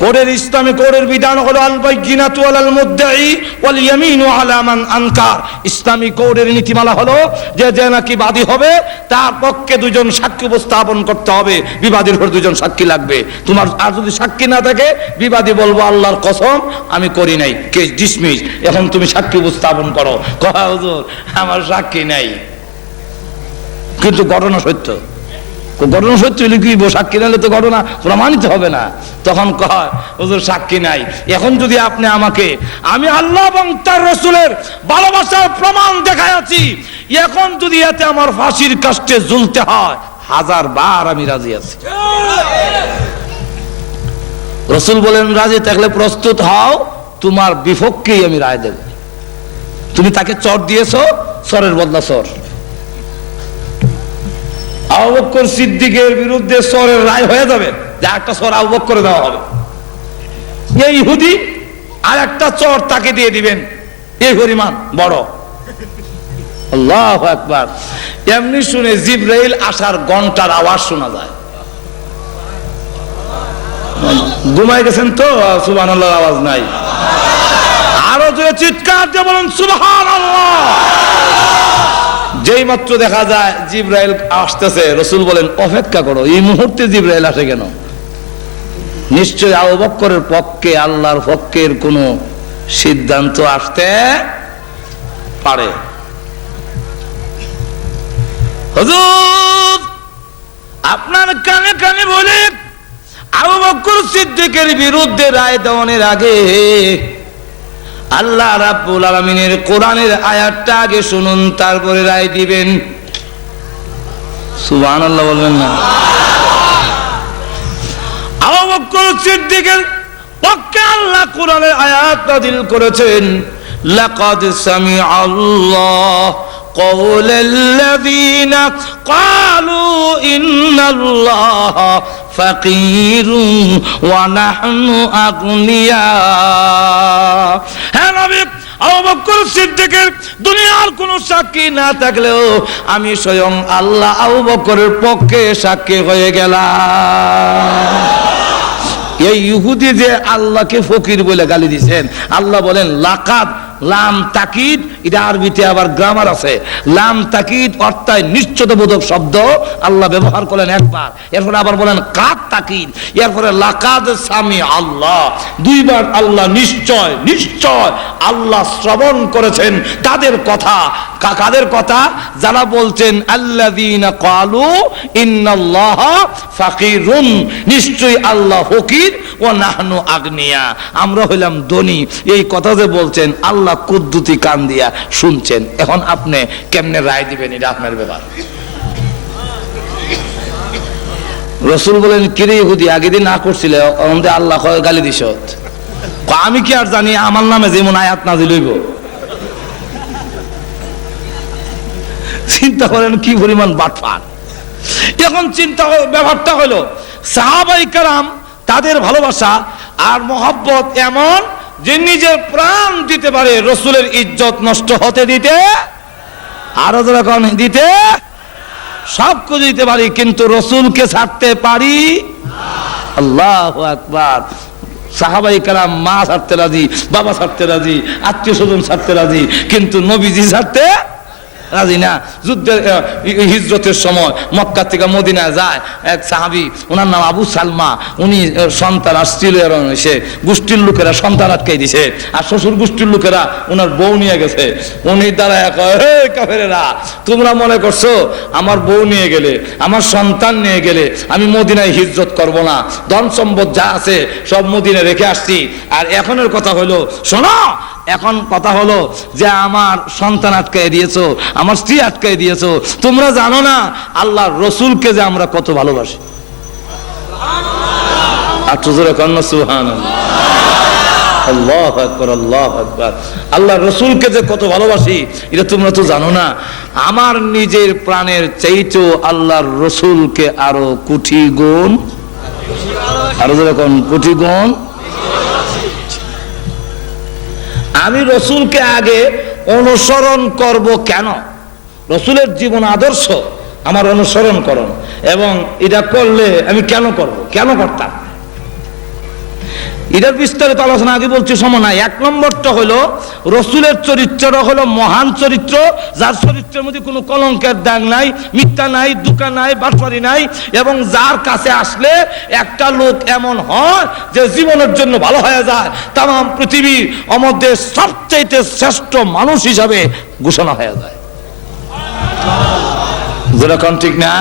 কোর্টের ইসলামী কোর্টের বিধান হলো আল বাইয়িনাতু আলাল মুদ্দাই ওয়াল ইয়ামিনু আলা মান আনকার। ইসলামী কোর্টের নীতিমালা হলো যে নাকি বাদী হবে তার পক্ষে দুজন সাক্ষী উপস্থাপন করতে হবে, বিবাদীর উপর দুজন সাক্ষী লাগবে। তোমার আর যদি সাক্ষী না থাকে, বিবাদী বলবো আল্লাহর কসম আমি করি নাই, কেস ডিসমিস, এখন তুমি সাক্ষী উপস্থাপন করো। কয় হুজুর আমার সাক্ষী নাই, কিন্তু ঘটনা সত্য। ঘটনা সত্য হলে কি সাক্ষী নাহলে তো ঘটনা প্রমাণিত হবে না। তখন কয় হুজুর সাক্ষী নাই, এখন যদি আপনি আমাকে, আমি আল্লাহ এবং তার রাসূলের ভালোবাসার প্রমাণ দেখাইছি, এখন যদি এতে আমার ফাঁসির কাস্টে ঝুলতে হয়, 1000 বার আমি রাজি আছি। রাসূল বলেন, রাজি থাকলে প্রস্তুত হও, তোমার বিপক্ষেই আমি রায় দেব। তুমি তাকে চর দিয়েছো, চরের বদলা চর। আবু বকর সিদ্দিকের বিরুদ্ধে চরের রায় হয়ে যাবে, যে একটা চর আবু বকর করে দেওয়া হবে। এই ইহুদি আর একটা চর তাকে দিয়ে দিবেন, এই পরিমাণ বড়। আল্লাহু আকবার। এমনি শুনে জিবরাইল আসার ঘন্টার আওয়াজ শোনা যায়। ঘুমাই গেছেন তো? সুবহানাল্লাহর আওয়াজ নাই। আরো জোরে চিৎকার দিয়ে বলুন সুবহানাল্লাহ। যেই মাত্র দেখা যায় জিবরাইল আসতেছে, রাসূল বলেন, অপেক্ষা করো, এই মুহূর্তে জিবরাইল আসে কেন? নিশ্চয় আবু বকরের পক্ষে, আল্লাহর পক্ষের কোন সিদ্ধান্ত আসতে পারে। হুজুর আপনার কানে কানে বলে, আবু বকর সিদ্দিকের বিরুদ্ধে রায় দেওয়ার আগে আল্লাহ রাব্বুল আলামিনের কোরআনের আয়াতটা আগে শুনুন, তারপরে রায় দিবেন। সুবহানাল্লাহ বলবেন না? আবু বকর সিদ্দিকের পক্ষে আল্লাহ কোরআনের আয়াত নাযিল করেছেন, লাকাদ সামিআল্লাহু কওলাল্লাযীনা ক্বালু ইন্নাল্লাহা ফাকীরুন ওয়া নাহনু আগনিয়া। হ্যাঁ নবী, আবু বকর সিদ্দিকের দুনিয়ার কোন সাক্ষী না থাকলেও আমি স্বয়ং আল্লাহ আবু বকরের পক্ষে সাক্ষী হয়ে গেলাম। এই ইহুদি যে আল্লাহকে ফকির বলে গালি দিয়েছেন, আল্লাহ বলেন লাকাদ, লাম তাকিদ, এটা আরবিতে আবার গ্রামার আছে। লাম তাকিদ অর্থাৎ নিশ্চয়তাবোধক শব্দ আল্লাহ ব্যবহার করলেন একবার, এরপরে আবার বলেন কাদ তাকিদ, এরপরে লাকাদ সামি আল্লাহ, দুইবার আল্লাহ নিশ্চয়, নিশ্চয় আল্লাহ শ্রবণ করেছেন তাদের কথা। কাদের কথা? যারা বলছেন আল্লাযীনা ক্বালু ইন্নাল্লাহা ফাকীরুন, নিশ্চয়ই আল্লাহ ফকির, ওয়া নাহনু আগনিয়া, আমরা হইলাম ধনী। এই কথা যে বলছেন আল্লাহ কুদ্দুতি কান দিয়া শুনছেন। এখন আপনি কেমনে রায় দিবেন, এটা আপনার ব্যাপার। রাসূল বলেন, কিরে ইহুদি, আগে দিন না করছিলে, আমাদের আল্লাহ গালি দিছ। আমি কি আর জানি আমার নামে যেমন আয়াত নাযিল হইব? চিন্তা করেন কি পরিমাণ বাটপার। এখন চিন্তা ব্যাপারটা হলো, সাহাবায়ে কেরাম তাদের ভালোবাসা আর মহব্বত এমন যে নিজের প্রাণ দিতে পারে রাসূলের ইজ্জত নষ্ট হতে দিতে, আরো যখন দিতে, সব কিছু দিতে পারি, কিন্তু রাসূলকে ছাড়তে পারি। আল্লাহু আকবার। সাহাবায়ে কেরাম মা ছাড়তে রাজি, বাবা ছাড়তে রাজি, আত্মীয় স্বজন ছাড়তে রাজি, কিন্তু নবীজি ছাড়তে রাজি না। যুদ্ধের হিজরতের সময় মক্কা থেকে মদিনায় যায় এক সাহাবী, ওনার নাম আবু সালমা। উনি সন্তান আসছিল, সে গোষ্ঠীর লোকেরা সন্তান আটকাই দিছে, আর শ্বশুর গোষ্ঠীর লোকেরা ওনার বউ নিয়ে গেছে। উনি দাঁড়ায় কয়, হে কাফেরেরা, তোমরা মনে করছো আমার বউ নিয়ে গেলে, আমার সন্তান নিয়ে গেলে আমি মদিনায় হিজরত করব না? ধন সম্পদ যা আছে সব মদিনায় রেখে আসছি। আর এখনের কথা হলো, শোনো, এখন কথা হলো যে আমার সন্তান আটকাই দিয়েছো, আমার স্ত্রী আটকাই দিয়েছো। তোমরা জানো না আল্লাহর রসুলকে যে আমরা কত ভালোবাসি। আল্লাহ রসুলকে যে কত ভালোবাসি এটা তোমরা তো জানো না। আমার নিজের প্রাণের চাইতেও আল্লাহর রসুলকে আরো কোটি গুণ, আরো যেরকম কোটি গুণ। আমি রসুলকে আগে অনুসরণ করব কেন? রসুলের জীবন আদর্শ আমার অনুসরণ করুন, এবং এটা করলে আমি কেন করব, কেন করতাম, এটার বিস্তারিত আলোচনা আগে বলছি, সময় নাই। এক নম্বরটা হলো রসুলের চরিত্রটা হলো মহান চরিত্র, যার চরিত্রের মধ্যে কোনো কলঙ্কের দাগ নাই, মিথ্যা নাই, দুকা নাই, বাটপারি নাই, এবং যার কাছে আসলে একটা লোক এমন হয় যে জীবনের জন্য ভালো হয়ে যায়, তাম পৃথিবীর মধ্যে সবচেয়ে শ্রেষ্ঠ মানুষ হিসাবে ঘোষণা হয়ে যায়। যেরকম ঠিক না?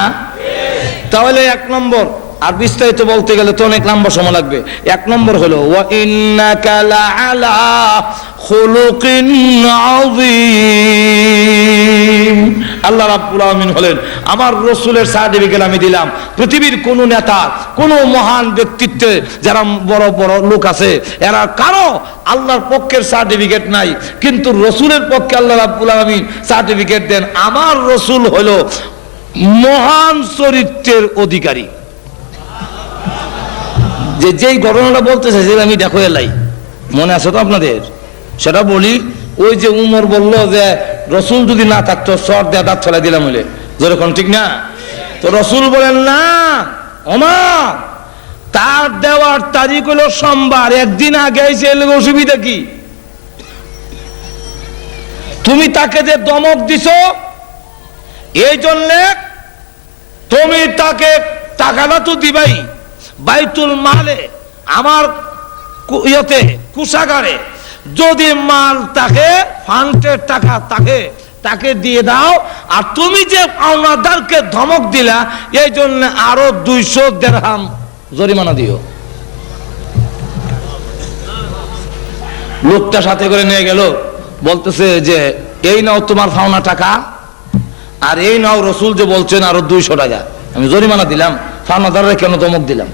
তাহলে এক নম্বর, আর বিস্তারিত বলতে গেলে তো অনেক লম্বা সময় লাগবে। এক নম্বর হলো ওয়া ইন্নাকা লাআলা খুলুকিন আযীম। আল্লাহ রাব্বুল আলামিন হলেন আমার রাসূলের সার্টিফিকেট আমি দিলাম। পৃথিবীর কোন নেতা, কোন মহান ব্যক্তিত্বে যারা বড় বড় লোক আছে, এরা কারো আল্লাহর পক্ষের সার্টিফিকেট নাই, কিন্তু রাসূলের পক্ষে আল্লাহ রাব্বুল আলামিন সার্টিফিকেট দেন। আমার রাসূল হলো মহান চরিত্রের অধিকারী। যেই ঘটনাটা বলতে চাইছি আমি দেখো এলাই, মনে আছে তো আপনাদের? সেটা বলি। ওই যে উমর বলল যে রসুল যদি না থাকতো সর দেয়া দাঁত ফেলাই দিলাম বলে, যেরকম ঠিক না? তো রসুল বলেন না ওমর, তার দেওয়ার তারিখ হলো সোমবার, একদিন আগে এসে এলে অসুবিধা কি? তুমি তাকে যে দমক দিছো এই জন্যে তুমি তাকে টাকাটা তো দিবাই, বাইতুল মালে আমার ইয়েতে কুষাগারে যদি মাল থাকে, ফান্ডের টাকা থাকে, তাকে দিয়ে দাও। আর তুমি যে পাওনাদারকে ধমক দিলা এই জন্য আরো 200 দিরহাম জরিমানা দিও। লোকটা সাথে করে নিয়ে গেল, বলতেছে যে এই নাও তোমার পাওনা টাকা, আর এই নাও রসুল যে বলছেন আরো 200 টাকা। আমি জরিমানা দিলাম, পাওনাদাররা কেন ধমক দিলাম?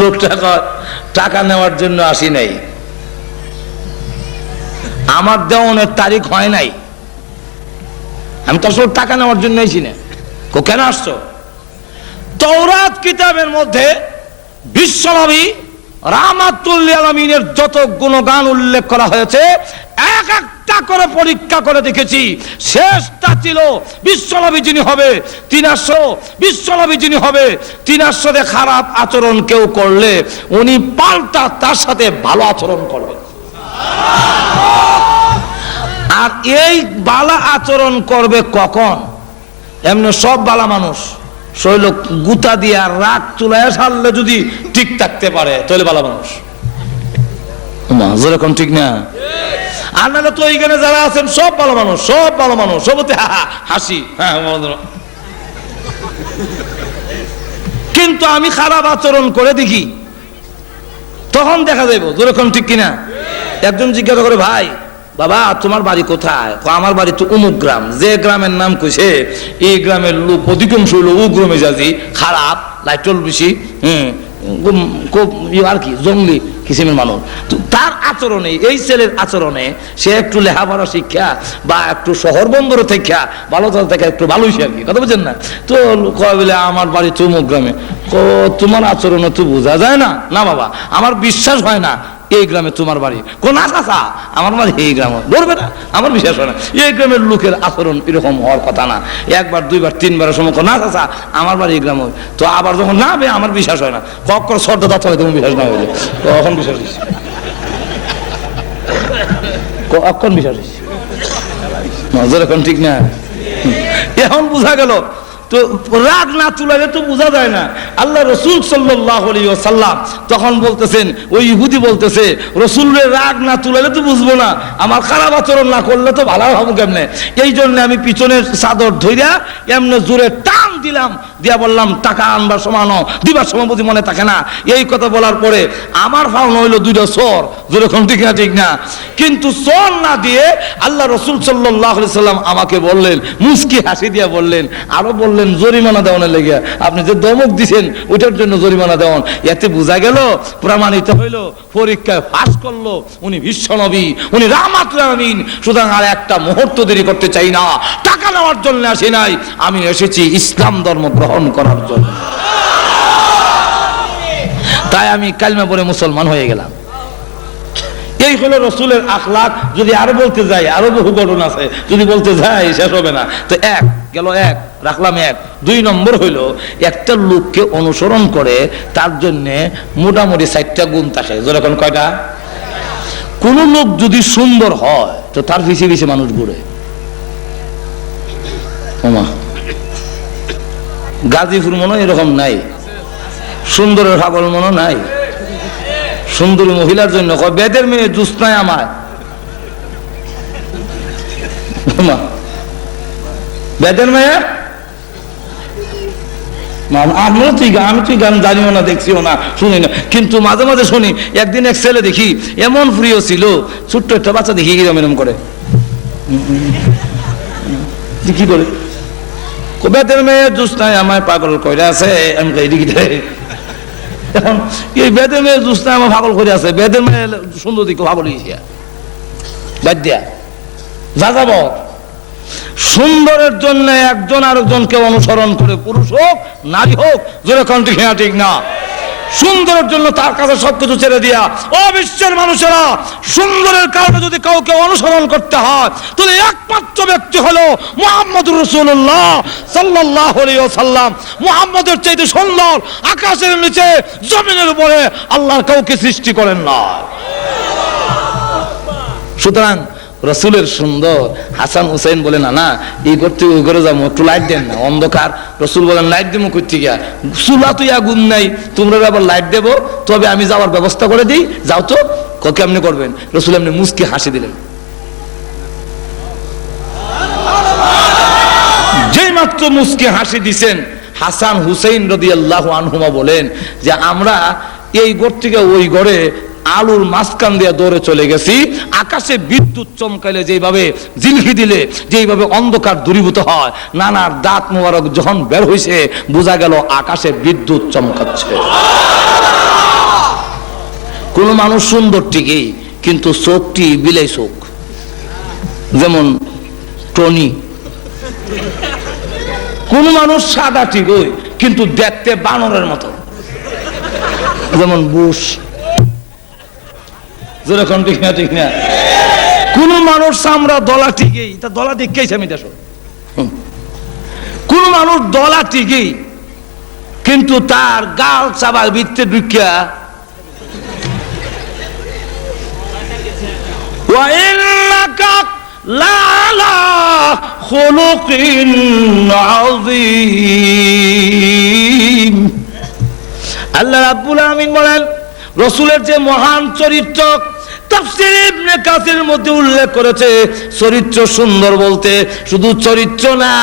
লোকটা টাকা নেওয়ার জন্য আসি নাই, আমার দেওয়ানের তারিখ হয় নাই, আমি তো আসলে টাকা নেওয়ার জন্য এসি না। কেন আসছো? তাওরাত কিতাবের মধ্যে বিশ্বনবী রাহমাতুল লিল আলামিনের যত গুণগান উল্লেখ করা হয়েছে, এক একটা করে পরীক্ষা করে দেখেছি। শেষটা ছিল বিশ্বনবী যিনি হবে 300, বিশ্বনবী যিনি হবে 300 সাথে খারাপ আচরণ কেউ করলে উনি পাল্টা তার সাথে ভালো আচরণ করবেন। আর এই বালা আচরণ করবে কখন? এমনি সব বালা মানুষ শৈল গুতা দিয়ে রাগ চুলায় সারলে যদি ঠিক থাকতে পারে তাহলে ভালো মানুষ, যেরকম ঠিক না? আর নাহলে তো এইখানে যারা আছেন সব ভালো মানুষ, সব ভালো মানুষ, সবতে হাসি, হ্যাঁ। কিন্তু আমি খারাপ আচরণ করে দেখি, তখন দেখা যাইব যেরকম ঠিক কিনা। একজন জিজ্ঞাসা করে, ভাই বাবা তোমার বাড়ি কোথায়? আমার বাড়ি তো অমুক গ্রাম। যে গ্রামের নাম কইছে এই গ্রামের লোক অধিকাংশ হইল উগ্র মেজাজি, খারাপ, লাইটল বেশি, খুব আর কি জঙ্গলি কিসিমের মানুষ। তার আচরণে, এই ছেলের আচরণে সে একটু লেখাপড়া শিক্ষা বা একটু শহর বন্দর থেকে ভালো থেকে একটু ভালো হয়েছে আর কি, কথা বুঝছেন না? তো কয় বলে আমার বাড়ি চুমুক গ্রামে। তোমার আচরণে তো বোঝা যায় না। না বাবা, আমার বিশ্বাস হয় না এই গ্রামে তোমার বাড়ি। কোন আশা আমার বাড়ি এই গ্রামে, ধরবে না, আমার বিশ্বাস হয় না। এই গ্রামের লোকের আচরণ এরকম হওয়ার কথা না। একবার দুইবার তিনবারের সময় না চাচা আমার বাড়ি এই গ্রামে, তো আবার যখন না বে আমার বিশ্বাস হয় না, কখন শ্রদ্ধা দত্ত হয় তুমি বিশ্বাস না হইলে তখন বিশ্বাস হয়েছে, কখন বিশ্বাস হয়েছে। নজর এখন ঠিক না। এখন বোঝা গেল তো রাগ না তুলালে তো বোঝা যায় না। আল্লাহ রসুল সাল্লাল্লাহু আলাইহি ওয়াসাল্লাম তখন বলতেছেন, ওই ইহুদি বলতেছে রসুলের রাগ না তুলালে তো বুঝবো না, আমার খারাপ আচরণ না করলে তো ভালো হবো কেমনে। এই জন্য আমি পিছনের চাদর ধইরা এমনি জোরে টান দিলাম, দিয়া বললাম টাকা আনবার সমানো দিবার সময় বুঝি মনে থাকে না। এই কথা বলার পরে আমার ফাউন হইলো দুইটা চোর, যেরকম ঠিক না ঠিক না। কিন্তু চোর না দিয়ে আল্লাহ রসুল সাল্লাল্লাহু আলাইহি সাল্লাম আমাকে বললেন, মুস্কি হাসি দিয়া বললেন, আরো বললেন জরিমানা দেওয়ানের লেগে, আপনি যে দমক দিছেন ওইটার জন্য জরিমানা দেওয়ান। এতে বোঝা গেল, প্রমাণিত হইল পরীক্ষায় পাস করলো উনি বিশ্ব নবী, উনি রাহমাতুল আলামিন। সুতরাং আর একটা মুহূর্ত দেরি করতে চাই না, টাকা নেওয়ার জন্য আসি নাই, আমি এসেছি ইসলাম ধর্ম গ্রহণ করার জন্য। তাই আমি কালিমা পড়ে মুসলমান হয়ে গেলাম। এই হলো রসুলের আখলাক। যদি আরো বলতে যাই আরো বহু ঘটনা আছে, যদি বলতে যাই শেষ হবে না। তো এক গেল, এক রাখলাম এক। দুই নম্বর হইলো একটা লোককে অনুসরণ করে তার জন্য মোটামুটি 4টা গুণ থাকে। যেরকম কয়টা? কোন লোক যদি সুন্দর হয় তো তার পিছিয়ে পিছিয়ে মানুষ ঘুরে। গাজীপুর মনে এরকম নাই, সুন্দরের পাগল মনে নাই। সুন্দরী মহিলার জন্য কয় বেদের মেয়ে জুস নাই আমার, বেদের মেয়ে। আমরা আমি তুই গান জানিও না, দেখছিও না, শুনি না, কিন্তু মাঝে মাঝে শুনি। একদিন এক ছেলে দেখি এমন প্রিয় ছিল, ছোট্ট একটা বাচ্চা দেখি এরম করে কি করে বেদের মেয়ে জুস নাই আমায় পাগল কইরা আছে। আমি এখন এই বেদের মেয়ে জুস নাই আমার পাগল করে আছে, বেদের মেয়ে সুন্দর দিকে পাগল হয়েছে বাদ দিয়া যা যাব। সুন্দরের জন্য একজন আরেকজনকে অনুসরণ করে, পুরুষ হোক নারী হোক, যেরকম ঠিক না ঠিক না। সুন্দরের জন্য তার কাছে সবকিছু ছেড়ে দিয়া, ও বিশ্বের মানুষেরা, সুন্দরের কারণে যদি কাউকে অনুসরণ করতে হয় তাহলে একমাত্র ব্যক্তি হলো মুহাম্মদুর রাসূলুল্লাহ সাল্লাল্লাহু আলাইহি ওয়াসাল্লাম। মুহাম্মদের চাইতে সুন্দর আকাশের নিচে জমিনের উপরে আল্লাহ কাউকে সৃষ্টি করেন না। সুতরাং রসুলের সুন্দর। হাসান হুসাইন বলে না না এই করতে ওই করে যাবো, একটু লাইট দেন না, অন্ধকার। রসুল বলেন লাইট দেবো করতে গিয়া, চুলা তুই আগুন নাই, তোমরা আবার লাইট দেবো, তবে আমি যাওয়ার ব্যবস্থা করে দিই, যাও তো। কেমনি করবেন? রসুল এমনি মুস্কি হাসি দিলেন। যেই মাত্র মুস্কি হাসি দিছেন, হাসান হুসাইন রাদিয়াল্লাহু আনহুমা বলেন যে আমরা এই ঘর থেকে ওই ঘরে আলুর মাঝখান দিয়ে দৌড়ে চলে গেছি। আকাশে বিদ্যুৎ চমকাইলে যেভাবে জিলকি দিলে যেভাবে অন্ধকার দূরীভূত হয়, নানার দাঁত মোবারক যখন বের হইছে বোঝা গেল আকাশে বিদ্যুৎ চমকাচ্ছে। কোন মানুষ সুন্দর ঠিকই, কিন্তু চোখটি বিলাই চোখ, যেমন টনি। কোন মানুষ সাদা ঠিকই, কিন্তু দেখতে বানরের মতো, যেমন বুশ। যেরকম ঠিক না ঠিক না। কোন মানুষ চামড়া দলা ঠিকই, তা দলা দেখেছি আমি দেশ। কোন মানুষ দলা ঠিকই, কিন্তু তার গাল চাবার বৃত্তে ঢুকিয়া ওয়াইন্নাকা লাআলা খুলুকিন আযীম। আল্লাহ রাব্বুল আলামিন বলেন রসুলের যে মহান চরিত্র, তাফসীর ইবনে কাসিরের মধ্যে উল্লেখ করেছে চরিত্র সুন্দর বলতে শুধু চরিত্র না,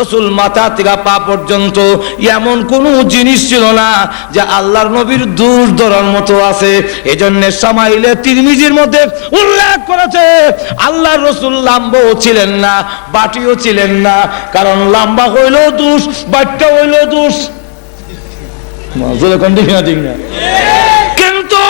রসুল মাথা থেকে পা পর্যন্ত এমন কোনো জিনিস ছিল না যে আল্লাহর নবীর দোষ ধরার মতো আছে। এজন্য শামাইলে তিরমিজির মধ্যে উল্লেখ করেছে আল্লাহর রসুল লাম্বাও ছিলেন না, বাটিও ছিলেন না, কারণ লম্বা হইলেও দোষ, বাটটা হইলেও দোষ। কিন্তু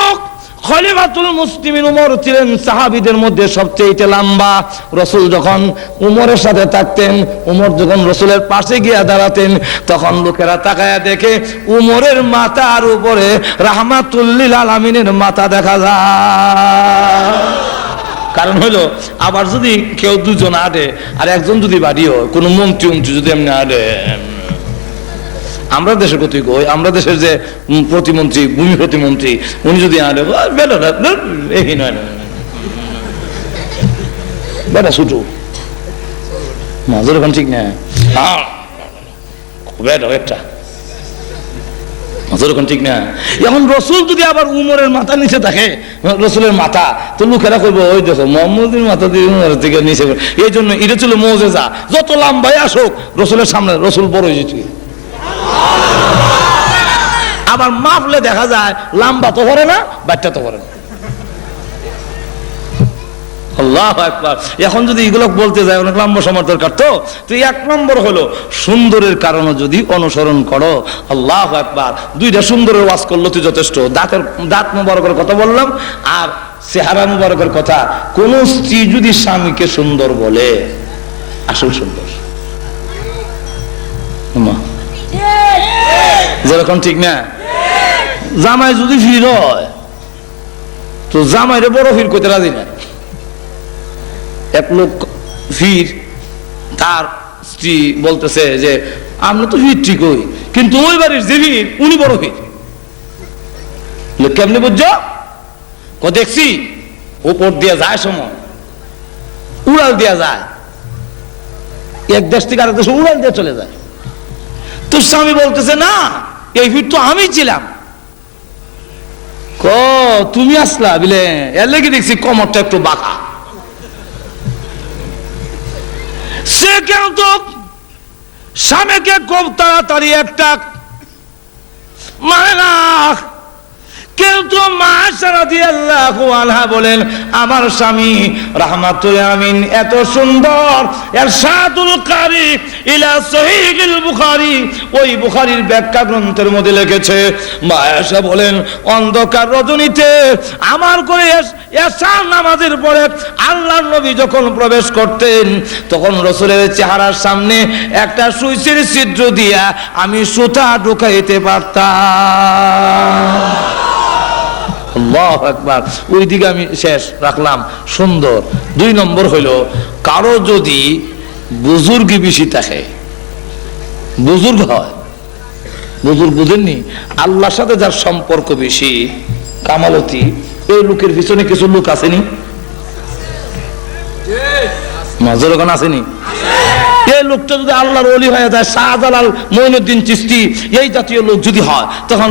খলিফাতুল মুসলিমিন উমর ছিলেন সাহাবীদের মধ্যে সবচেয়ে লম্বা। রসুল যখন উমরের সাথে থাকতেন, উমর যখন রসুলের পাশে গিয়ে দাঁড়াতেন, তখন লোকেরা তাকায়া দেখে উমরের মাথার উপরে রাহমাতুল লিল আলামিনের মাথা দেখা যায়। কারণ হলো আবার যদি কেউ দুজন আটে আর একজন যদি বাড়িও কোনো মন্ত্রী যদি এমনি আটে, আমরা দেশের কতই কই, আমরা দেশের যে প্রতিমন্ত্রী, ভূমি প্রতিমন্ত্রী, উনি যদি আনে বেটা ছুটু মাজুর এখন ঠিক না, হ্যাঁ খুব একটা মাজুর এখন ঠিক না। এখন রসুল যদি আবার উমরের মাথা নিচে থাকে, রসুলের মাথা, তো লোকেরা করবো ওই দেখো মোহাম্মদের মাথা দিয়ে উমরের থেকে নিচে। এই জন্য এটা ছিল মৌজেজা, যত লম্বাই আসুক রসুলের সামনে রসুল বড় হয়ে যেত। আবার মাপলে দেখা যায় লম্বা তো করে না, বাচ্চা তো করে না। আল্লাহু আকবার। এখন যদি এগুলো বলতে যায় অনেক লম্বা সময় দরকার, তো এক নম্বর হলো সুন্দরের কারণে যদি অনুসরণ করো, আল্লাহু আকবার, দুইটা সুন্দরের ওয়াজ করলো তুই যথেষ্ট। দাঁত মোবারকের কথা বললাম আর চেহারা মোবারকের কথা। কোন স্ত্রী যদি স্বামীকে সুন্দর বলে, আসল সুন্দর যেরকম ঠিক না। জামাই যদি ফির হয় তো জামাইরে বড় ফির করতে রাজি না। এক লোক ফির, তার স্ত্রী বলতেছে যে আমরা তো ফির ঠিক হই, কিন্তু ওই বাড়ির যে ফির উনি বড় ফির। কেমনি বুঝছো? দেখছি উপর দিয়ে যায় সময় উড়াল দেওয়া যায়, এক দেশ থেকে আরেক দেশে উড়াল দিয়ে চলে যায়। তো স্বামী বলতেছে না, এই ফির তো আমি ছিলাম। তুমি আসলা বিলে, এর লেগে দেখছি কমরটা একটু বাঁকা। সে কিন্তু স্বামীকে খুব তাড়াতাড়ি একটা মানে না, কিন্তু মা রাদিয়াল্লাহু আনহা বলেন আমার স্বামী রাহমাতুল আমিন এত সুন্দর। ইরশাদুল কারি ইলা সহিহুল বুখারী, ওই বুখারীর ব্যাখ্যা গ্রন্থের মধ্যে লিখেছে, মা আয়েশা বলেন অন্ধকার রজনীতে আমার ঘরে এশার নামাজের পরে আল্লাহর নবী যখন প্রবেশ করতেন, তখন রাসূলের চেহারার সামনে একটা সুইচের ছিদ্র দিয়া আমি সুতা ঢুকাইতে পারতাম। আল্লাহু আকবার। ওই দিকে আমি শেষ রাখলাম সুন্দর। দুই নম্বর হইল, কারো যদি বুজুর্গ বেশি থাকে, বুজুর্গ হয়, বুজুর্গ বুঝেননি, আল্লাহর সাথে যার সম্পর্ক বেশি, কামালতি, এই লোকের পিছনে কিছু লোক আসেনি, মাজর ওখানে আসেনি। এই লোকটা যদি আল্লাহর ওলি হয়ে যায়, শাহজালাল, মঈনুদ্দিন চিশতি, এই জাতীয় লোক যদি হয়, তখন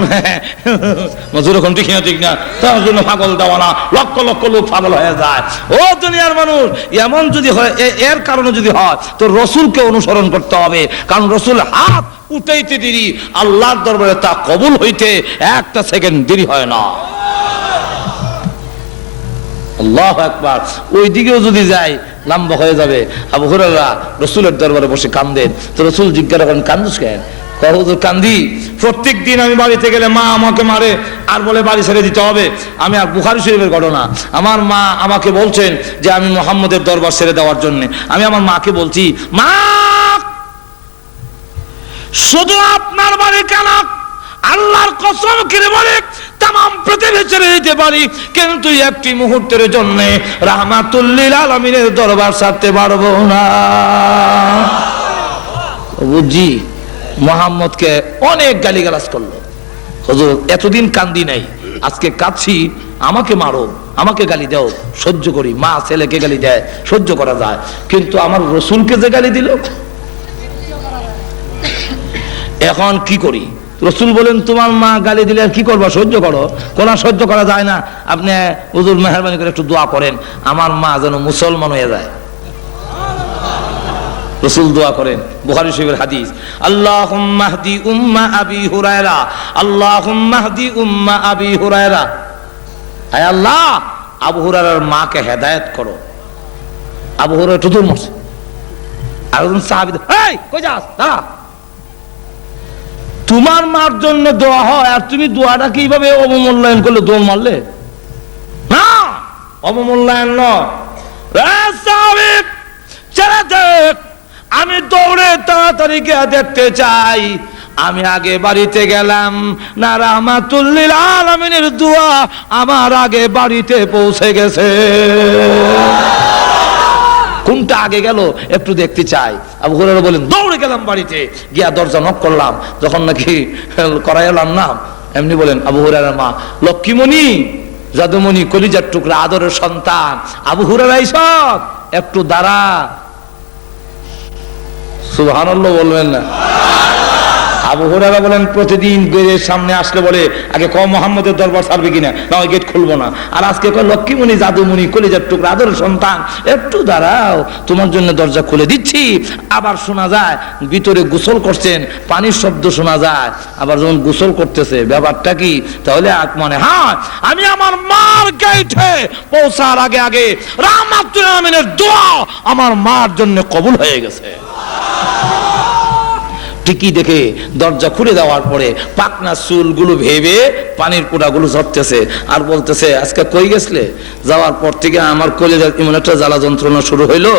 মজুর এখন ঠিক না, ঠিক না, তার জন্য পাগল দেওয়ানা, লক্ষ লক্ষ লোক পাগল হয়ে যায়। ও দুনিয়ার মানুষ, এমন যদি হয়, এর কারণে যদি হয়, তো রসুলকে অনুসরণ করতে হবে। কারণ রসুল হাত উঠাইতে দেরি, আল্লাহর দরবারে তা কবুল হইতে একটা সেকেন্ড দেরি হয় না। আল্লাহু আকবার। ওই দিকেও যদি যাই লম্বা হয়ে যাবে। আবু হুরায়রা রাসূলের দরবারে বসে কান্দেন, তো রাসূল জিজ্ঞাসা করেন কান্দুস কেন? হুজুর কান্দি, প্রত্যেক দিন আমি বাড়িতে গেলে মা আমাকে মারে আর বলে বাড়ি ছেড়ে দিতে হবে। আমি আর বুখারী শরীফের ঘটনা, আমার মা আমাকে বলছেন যে আমি মুহাম্মদের দরবার ছেড়ে দেওয়ার জন্য। আমি আমার মাকে বলছি, মা শুধু আপনার বাড়ি কেন, আল্লাহর কসম করে বলে তামাম পৃথিবী ছেড়ে দিতে পারি, কিন্তু একটি মুহূর্তের জন্য রাহমাতুল লিল আলামিনের দরবার ছাড়তে পারবো না। বুঝি মুহাম্মদকে অনেক গালিগালাজ করলো। হুজুর এতদিন কান্দি নাই, আজকে কাঁদছি, আমাকে মারো, আমাকে গালি দাও, সহ্য করি। মা ছেলেকে গালি দেয়, সহ্য করা যায়, কিন্তু আমার রসুলকে যে গালি দিল, এখন কি করি? রসুল বলেন তোমার মা গালি দিলে কি করবা? সহ্য করো। কোন সহ্য করা যায় না। আপনি হুজুর মেহরবানি করে একটু দোয়া করেন আমার মা যেন মুসলমান হয়ে যায়। রসুল দোয়া করেন, বুখারী শরীফের হাদিস, আল্লাহুম্মা হদি উম্মা আবি হুরায়রা, আল্লাহুম্মা হদি উম্মা আবি হুরায়রা। আয় আল্লাহ, আবু হুরায়রার মাকে হেদায়েত করো। আবু হুরায়রা তো দূর মরছে। আর একজন সাহাবী, এই কই যাস? দাঁড়া, তোমার মার জন্য দোয়া হয় আর তুমি দোয়াটা কিভাবে অবমূল্যায়ন করলে? দোল মারলে না, অবমূল্যায়ন নয়। ছেড়ে দেখ, আমি দৌড়ে তাড়াতাড়ি গিয়ে দেখতে চাই। আমি আগে বাড়িতে গেলাম না, রাহমাতুল লিল আলামিনের দোয়া আমার আগে বাড়িতে পৌঁছে গেছে। কোনটা আগে গেল একটু দেখতে চাই। আবু হুরায়রা বলেন দৌড়ে গেলাম বাড়িতে, গিয়া দরজা নক করলাম, যখন নাকি করাই এলাম না, এমনি বলেন আবু হুরায়রার মা, লক্ষ্মীমণি, জাদুমণি, কলিজার টুকরা, আদরের সন্তান আবু হুরায়রা, সব একটু দাঁড়া। সুবহানাল্লাহ বলবেন না? আবু হুরায়রা বলেন প্রতিদিন গেটের সামনে আসলে বলে আগে ক মোহাম্মদের দরবার ছাড়বে কিনা, না ওই গেট খুলবো না। আর আজকে কয় লক্ষ্মীমণি জাদুমণি কলিজার টুকরা আদর সন্তান একটু দাঁড়াও তোমার জন্য দরজা খুলে দিচ্ছি। আবার শোনা যায় ভিতরে গোসল করছেন, পানির শব্দ শোনা যায়। আবার যখন গোসল করতেছে ব্যাপারটা কি, তাহলে মানে হ্যাঁ আমি আমার মার গেটে পৌঁছার আগে আগে রাহমাতুল আলামিনের দোয়া আমার মার জন্য কবুল হয়ে গেছে। ঠিকই দেখে দরজা খুলে দেওয়ার পরে পাকনা চুলগুলো ভেবে পানির পোড়াগুলো ঝরতেছে আর বলতেছে আজকে কই গেছলে? যাওয়ার পর থেকে আমার কলিজার এমন একটা জ্বালা যন্ত্রণা শুরু হইলো,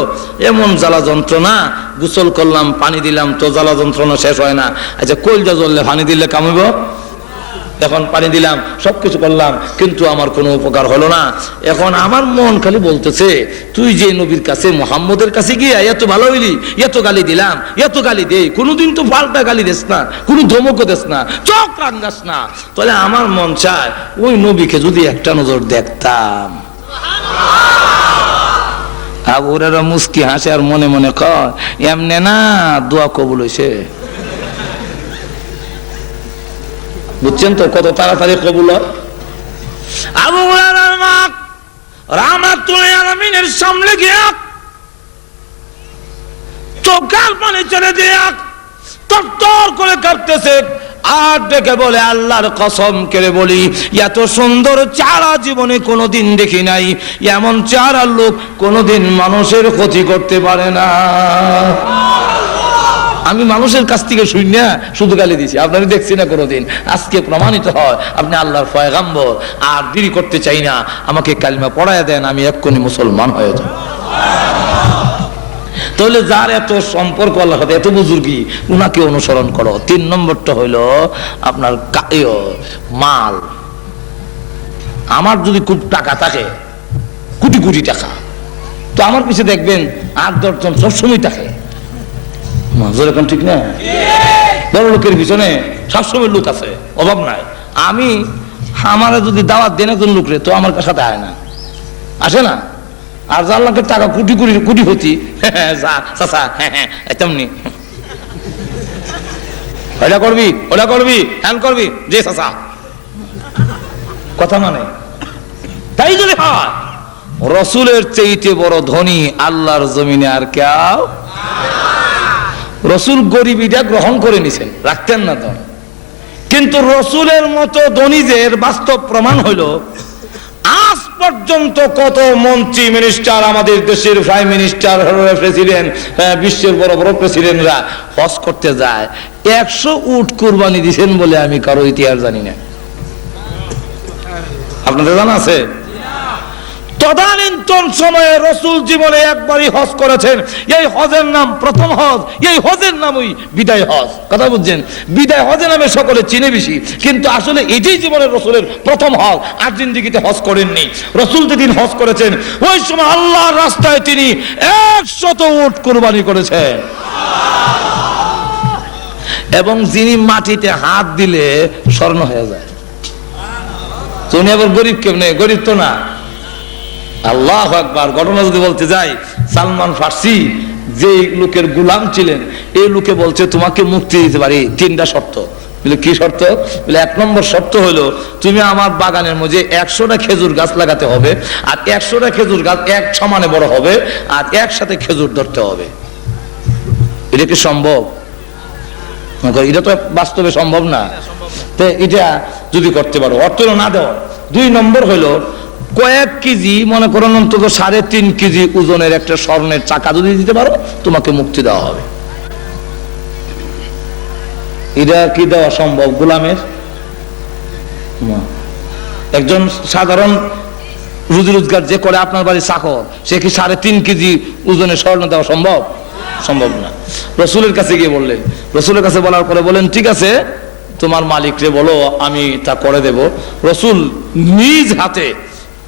এমন জ্বালা যন্ত্রণা, গোসল করলাম পানি দিলাম তো জ্বালা যন্ত্রণা শেষ হয় না। আচ্ছা কলিজা জ্বললে পানি দিলে কামিব? এখন পানি দিলাম সবকিছু করলাম কিন্তু আমার কোনো উপকার হলো না। এখন আমার মন খালি বলতেছে তুই যে নবীর কাছে মুহাম্মদের কাছে গিয়ে এত ভালো হইলি, এত গালি দিলাম, এত গালি দেই, কোনোদিন তো পাল্টা গালি দিস না, কোনো ধমকও দিস না, চোখ রাঙ্গাস না। তাহলে আমার মন চায় ওই নবীকে যদি একটা নজর দেখতাম। আবু হুরায়রা মুস্কি হাসে আর মনে মনে কয় এমনে না দোয়া কবুল হইছে। বুঝছেন তো কত তাড়াতাড়ি কবুল হয়। আবু হুরায়রার মা রাহমাতুল আলামিনের সামনে গিয়ে চোখের পানি ছেড়ে দিয়ে তরতর করে কাঁপতেছে আর ডেকে বলে আল্লাহর কসম করে বলি এত সুন্দর চেহারা জীবনে কোনোদিন দেখি নাই, এমন চেহারার লোক কোনোদিন মানুষের ক্ষতি করতে পারে না। আমি মানুষের কাছ থেকে শুনি না শুধু গালি দিছি, আপনারা দেখছি না কোনোদিন। আজকে প্রমাণিত হয় আপনি আল্লাহর পয়গাম্বর। আর দেরি করতে চাই না, আমাকে কালিমা পড়ায় দেন, আমি এক্ষুনি মুসলমান হয়ে যাব। তাহলে যার এত সম্পর্ক আল্লাহর সাথে, এত বুজুর্গি, উনাকে অনুসরণ করো। 3 নম্বরটা হইল আপনার মাল। আমার যদি খুব টাকা থাকে, কোটি কোটি টাকা, তো আমার পিছে দেখবেন 8-10 জন সবসময় থাকে। এখন ঠিক না? বড় লোকের পিছনে সবসময় লোক আছে, অভাব নাই। আমি আমারে যদি দাওয়াত দেন একজন লোকরে, তো আমার সাথে আয় না, আসে না। আর যার লোকের টাকা কোটি কোটি কোটি হতি তেমনি ওটা করবি, ওটা করবি, হ্যান করবি, যে চাচা কথা মানে। তাই যদি হয় রসুলের চেয়ে বড় ধনী আল্লাহর জমিনে আর কেউ। রসুল গরিবিটা গ্রহণ করে নিছেন, রাখতেন না তো, কিন্তু রসুলের মতো ধনীদের বাস্তব প্রমাণ হইল আজ পর্যন্ত কত মন্ত্রী মিনিস্টার, আমাদের দেশের প্রাইম মিনিস্টার, প্রেসিডেন্ট, বিশ্বের বড় বড় প্রেসিডেন্টরা হজ করতে যায়, 100 উট কুরবানি দিচ্ছেন বলে আমি কারো ইতিহাস জানি না। আপনাদের জানা আছে? তদানীন্তন সময়ে রসুল জীবনে একবারই হজ করেছেন। এই হজের নাম প্রথম হজ, এই হজের নামই বিদায় হজ। কথা বুঝছেন? বিদায় হজের নামে সকলে চিনে বেশি, কিন্তু আসলে এটাই জীবনের রসুলের প্রথম হজ। আর জিন্দেগিতে হজ করেননি। রসুল যেদিন হজ করেছেন ওই সময় আল্লাহর রাস্তায় তিনি 100 উট কুরবানি করেছেন। এবং যিনি মাটিতে হাত দিলে স্বর্ণ হয়ে যায়। তুমি আবার গরিব কেমনে? গরিব তো না। আল্লাহু আকবার। ঘটনা যদি বলতে যাই, সালমান ফার্সি যে লোকের গোলাম ছিলেন, এই লোকে বলছে তোমাকে মুক্তি দিতে পারি 3টা শর্ত। বলে কি শর্ত? বলে 1 নম্বর শর্ত হলো তুমি আমার বাগানের মধ্যে 100টা খেজুর গাছ লাগাতে হবে, আর 100টা খেজুর গাছ এক সমানে বড় হবে, আর একসাথে খেজুর ধরতে হবে। এটা কি সম্ভব? এটা তো বাস্তবে সম্ভব না। তো এটা যদি করতে পারো, অর্থ না দেওয়া। 2 নম্বর হলো কয়েক কেজি, মনে করেন অন্তত 3.5 কেজি ওজনের একটা স্বর্ণের চাকা যদি দিতে পারো, তোমাকে মুক্তি দেওয়া হবে। এটা কি দেওয়া সম্ভব গোলামের? একজন সাধারণ রুজি রোজগার যে করে আপনার বাড়ির চাকর, সে কি 3.5 কেজি ওজনের স্বর্ণ দেওয়া সম্ভব? সম্ভব না। রসুলের কাছে গিয়ে বললেন, রসুলের কাছে বলার পরে বলেন ঠিক আছে তোমার মালিকরে বলো আমি তা করে দেব। রসুল নিজ হাতে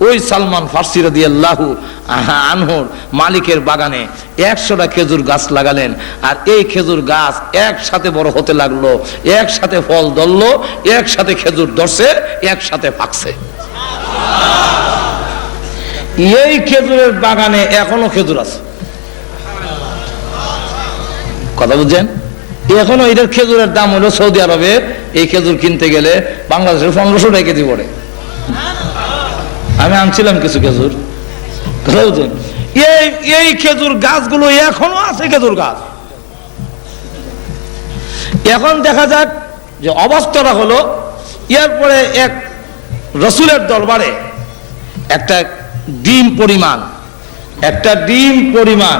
ওই সালমান ফার্সি রাদিয়াল্লাহু আনহুর মালিকের বাগানে 100টা খেজুর গাছ লাগালেন, আর এই খেজুর গাছ একসাথে বড় হতে লাগলো, একসাথে ফল ধরলো, একসাথে খেজুর ধরছে, একসাথে পাকছে। এই খেজুরের বাগানে এখনো খেজুর আছে। কথা বুঝছেন? এখনো এটার খেজুরের দাম হলো সৌদি আরবে এই খেজুর কিনতে গেলে বাংলাদেশের 1500 টাকা কেজি পড়ে। আমি আনছিলাম কিছু খেজুর, কথা বুঝছেন? এই খেজুর গাছগুলো এখনো আছে, খেজুর গাছ। এখন দেখা যাক যে অবস্থাটা হলো, এরপরে এক রসুলের দরবারে একটা ডিম পরিমাণ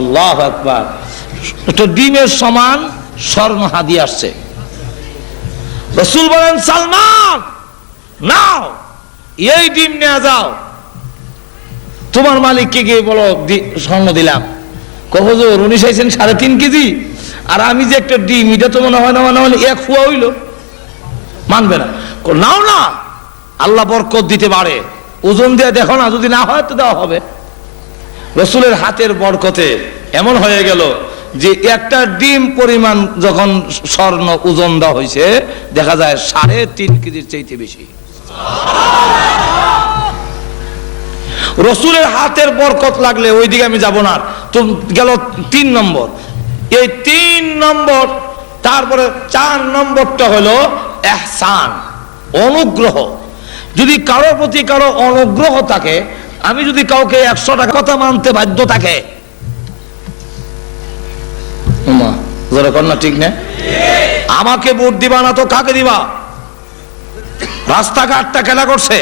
আল্লাহু আকবার, একটা ডিমের সমান স্বর্ণ হাদিয়া আসছে। রসুল বলেন, সালমান নাও এই ডিম নিয়ে যাও, তোমার মালিককে গিয়ে বলো স্বর্ণ দিলাম। হুজুর উনি চাইছেন 3.5 কেজি, আর আমি যে একটা ডিম, এটা তো মনে হয় না এক ফুয়া হইল, মানবে না। নাও না, আল্লাহ বরকত দিতে পারে, ওজন দিয়ে দেখো না, যদি না হয় তো দেওয়া হবে। রসুলের হাতের বরকতে এমন হয়ে গেল যে একটা ডিম পরিমাণ যখন স্বর্ণ ওজন দেওয়া হয়েছে, দেখা যায় 3.5 কেজির চাইতে বেশি। রসুলের হাতের বরকত লাগলে ওইদিকে আমি যাব না। তো গেল 3 নম্বর, এই 3 নম্বর। তারপরে 4 নম্বরটা হলো ইহসান, অনুগ্রহ। যদি কারোর প্রতি কারো অনুগ্রহ থাকে, আমি যদি কাউকে 100 টাকা কথা মানতে বাধ্য থাকে, ঠিক না? আমাকে ভোট দিবা না তো কাকে দিবা? রাস্তাঘাটটা খেলা করছে,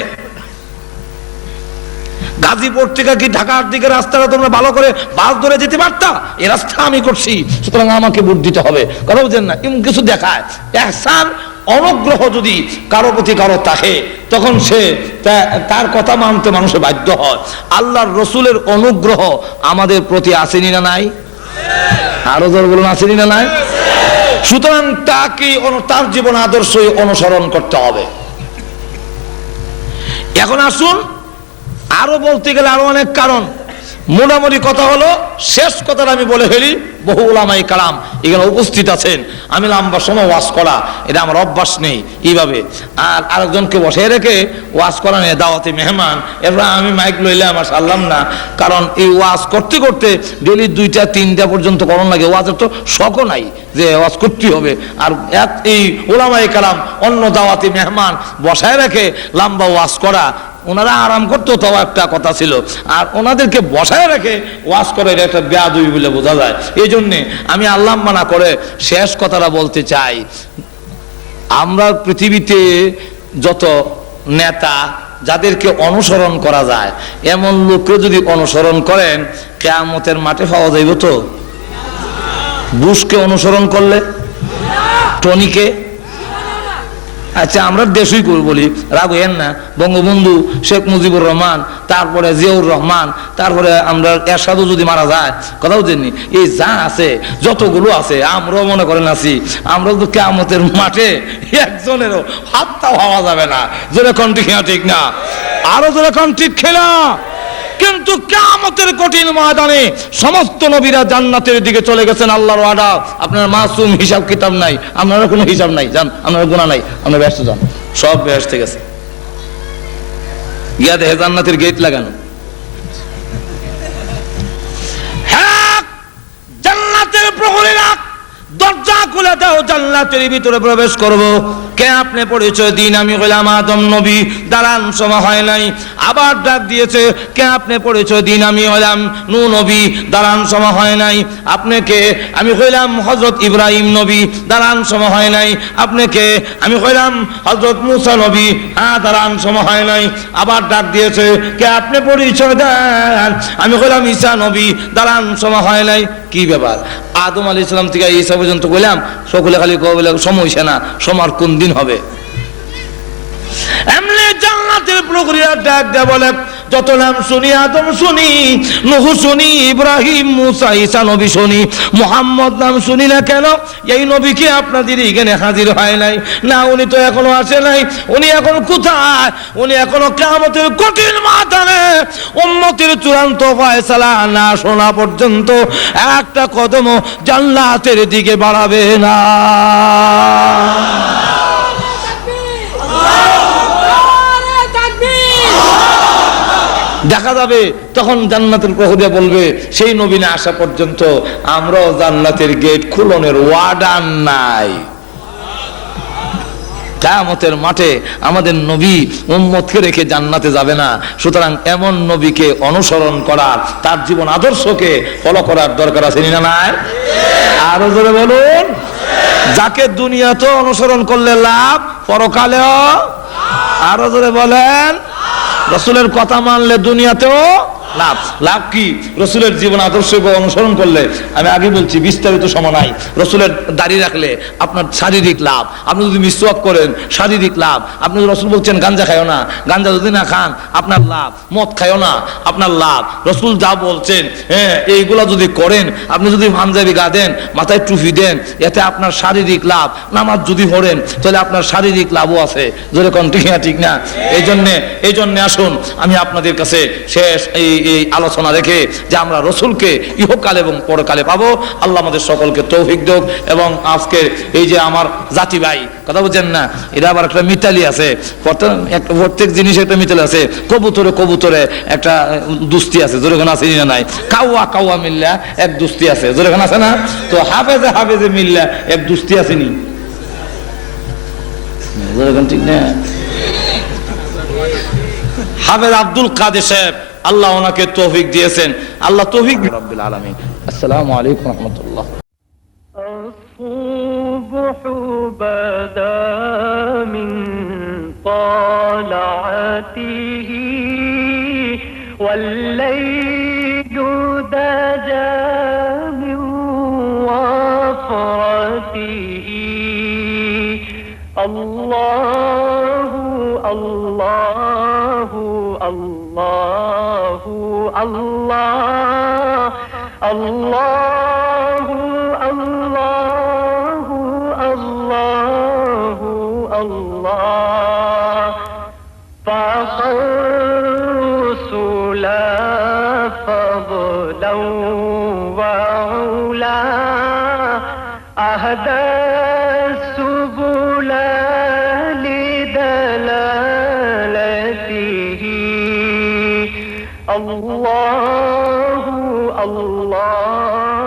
গাজীপুর থেকে কি ঢাকার দিকে রাস্তাটা তোমরা ভালো করে বাস ধরে যেতে পারতা? এই রাস্তা আমি করছি, সুতরাং আমাকে ভোট দিতে হবে, কথা বুঝেন না? এমন কিছু দেখায়। ইহসান, অনুগ্রহ যদি কারো প্রতি কারো থাকে, তখন সে তার কথা মানতে মানুষে বাধ্য হয়। আল্লাহর রসুলের অনুগ্রহ আমাদের প্রতি আসেনি না নাই? আরো জোর বলুন, আসেনি না নাই? সুতরাং তার জীবন আদর্শই অনুসরণ করতে হবে। এখন আসুন, আরো বলতে গেলে আরো অনেক কারণ। মোটামুটি কথা হলো, শেষ কথাটা আমি বলে ফেলি। বহু উলামায়ে কালাম এখানে উপস্থিত আছেন, আমি লম্বা সময় ওয়াজ করা এটা আমার অভ্যাস নেই এইভাবে, আর আরেকজনকে বসিয়ে রেখে ওয়াজ করা নেই, দাওয়াতে মেহমান। এরপর আমি মাইক লইলে আমার সারলাম না, কারণ এই ওয়াজ করতে করতে ডেলি 2টা-3টা পর্যন্ত করণ লাগে। ওয়াজের তো শখও নাই যে ওয়াজ করতেই হবে। আর এই উলামায়ে কালাম অন্য দাওয়াতে মেহমান বসায় রেখে লম্বা ওয়াজ করা, ওনারা আরাম করতো, তাও একটা কথা ছিল। আর ওনাদেরকে বসায় রেখে ওয়াজ করে, এটা একটা বেয়াদবি বলে বোঝা যায়। এই জন্যে আমি আল্লাহ মানা করে শেষ কথাটা বলতে চাই। আমরা পৃথিবীতে যত নেতা, যাদেরকে অনুসরণ করা যায়, এমন লোককে যদি অনুসরণ করেন, কিয়ামতের মাঠে পাওয়া যাইব তো? বুশকে অনুসরণ করলে, টনিকে, আচ্ছা আমরা দেশই করে বলি, রাগ হইয়েন না, বঙ্গবন্ধু শেখ মুজিবুর রহমান, তারপরে জিয়াউর রহমান, তারপরে আমরা এরশাদও যদি মারা যায়, কথা বুঝেননি? এই যা আছে, যতগুলো আছে, আমরাও মনে করেন আছি, আমরা তো কিয়ামতের মাঠে একজনেরও হাতটা হওয়া যাবে না। জোরে কোন ঠিক না? ঠিক না? আরো জোরে কোন ঠিক খেলা? কিন্তু কিয়ামতের কঠিন ময়দানে সমস্ত নবীরা জান্নাতের দিকে চলে গেছেন, আল্লাহর ওয়াদা। আপনার মাসুম, হিসাব কিতাব নাই, আপনারা কোনো হিসাব নাই, জান আপনারা গুনাহ নাই, আপনারা ব্যস্ত যান, সব ব্যস্ত গেছে। গিয়া দেখে জান্নাতের গেট লাগানো। হ্যাঁ, জান্নাতের প্রহরীরা দরজা খুলে দাও, জান্নাতের ভিতরে প্রবেশ করব। কে আপনি পরিচয় দিন, আমি হইলাম আদম নবী। দাঁড়ান, সময় হয় নাই, আবার ডাক দিয়েছে, কে আপনি পরিচয় দিন, আমি হইলাম নূহ নবী। দাঁড়ান, সময় হয় নাই, আপনি কে? আমি হইলাম হযরত ইব্রাহিম নবী। দাঁড়ান, সময় হয় নাই, আপনি কে? আমি হইলাম হযরত মূসা নবী। হ্যাঁ, দাঁড়ান, সময় হয় নাই, আবার ডাক দিয়েছে, কে আপনি পরিচয় দেন, আমি হইলাম ঈসা নবী। দাঁড়ান, সময় হয় নাই। কি ব্যাপার? আদম আলাইহিস সালাম থেকে ঈসা পর্যন্ত কইলাম, সকলে খালি কইলে সময় হইছে না, সময় কোন দিন হবে? এমনি জান্নাতের প্রহরীরা ডাক দেয়া বলে, যত নাম শুনি, আদম শুনি, নূহ শুনি, ইব্রাহিম, মূসা, ঈসা নবী শুনি, মুহাম্মদ নাম শুনি না কেন? এই নবী কি আপনাদের এখানে হাজির হয় নাই? না, উনি তো এখনো আসে নাই। উনি এখন কোথায়? উনি এখনো কিয়ামতের কঠিন ময়দানে উম্মতের চূড়ান্ত ফয়সালা না শোনা পর্যন্ত একটা কদমও জান্নাতের দিকে বাড়াবে না। দেখা যাবে তখন জান্নাতের প্রহরীরা বলবে সেই নবী না আসা পর্যন্ত আমরাও জান্নাতের গেট খুলনের ওয়ার্ডার নাই। কিয়ামতের মাঠে আমাদের নবী উম্মতকে রেখে জান্নাতে যাবে না। সুতরাং এমন নবীকে অনুসরণ করার, তার জীবন আদর্শকে ফলো করার দরকার আছে না নাই? আরো জোরে বলুন। যাকে দুনিয়াতেও অনুসরণ করলে লাভ, পরকালেও। আরো জোরে বলেন। রাসূলের কথা মানলে দুনিয়াতেও লাভ। লাভ কি? রাসূলের জীবন আদর্শকে অনুসরণ করলে, আমি আগে বলছি বিস্তারিত সময় নাই, রাসূলের দাড়ি রাখলে আপনার শারীরিক লাভ, আপনি যদি মিসওয়াক করেন শারীরিক লাভ, আপনি রাসূল বলছেন গাঞ্জা খায়ও না, গাঞ্জা যদি না খান আপনার লাভ, মদ খায়ও না আপনার লাভ। রাসূল যা বলছেন হ্যাঁ এইগুলা যদি করেন, আপনি যদি পাঞ্জাবি গা দেন, মাথায় টুপি দেন, এতে আপনার শারীরিক লাভ। নামাজ যদি পড়েন তাহলে আপনার শারীরিক লাভও আছে। জোরে কোন ঠিক না? ঠিক না? এই জন্যে আসুন আমি আপনাদের কাছে শেষ এই আলোচনা রেখে যে আমরা রসুলকে ইহকাল এবং পরকালে পাবো, আল্লাহ আমাদের সকলকে তৌফিক দেখ। এবং আজকে এই যে আমার জাতি ভাই কথা বলছেন না, এটা আবার একটা মিতালি আছে, প্রত্যেক জিনিস একটা মিতালি আছে। কবুতরে একটা দুস্তি আছে, যেরকম আছে না নাই? কাউয়া মিল্লা এক দুস্তি আছে, যেরকম আছে না? তো হাফেজে মিল্লা এক দুস্তি আসেনি, যেরকম ঠিক না? হাফেজ আব্দুল কাদের সাহেব, আল্লাহ ওনাকে তৌফিক দিয়েছেন। আল্লাহ তৌফিক রব্বিল আলামিন। আসসালামু আলাইকুম ওয়া রাহমাতুল্লাহ। الصبح بدا من طلعته والليل دجى من وفرته الله الله الله الله الله الله الله الله فالرسل فضلا وعلا أهدى السبل لدلالته الله الله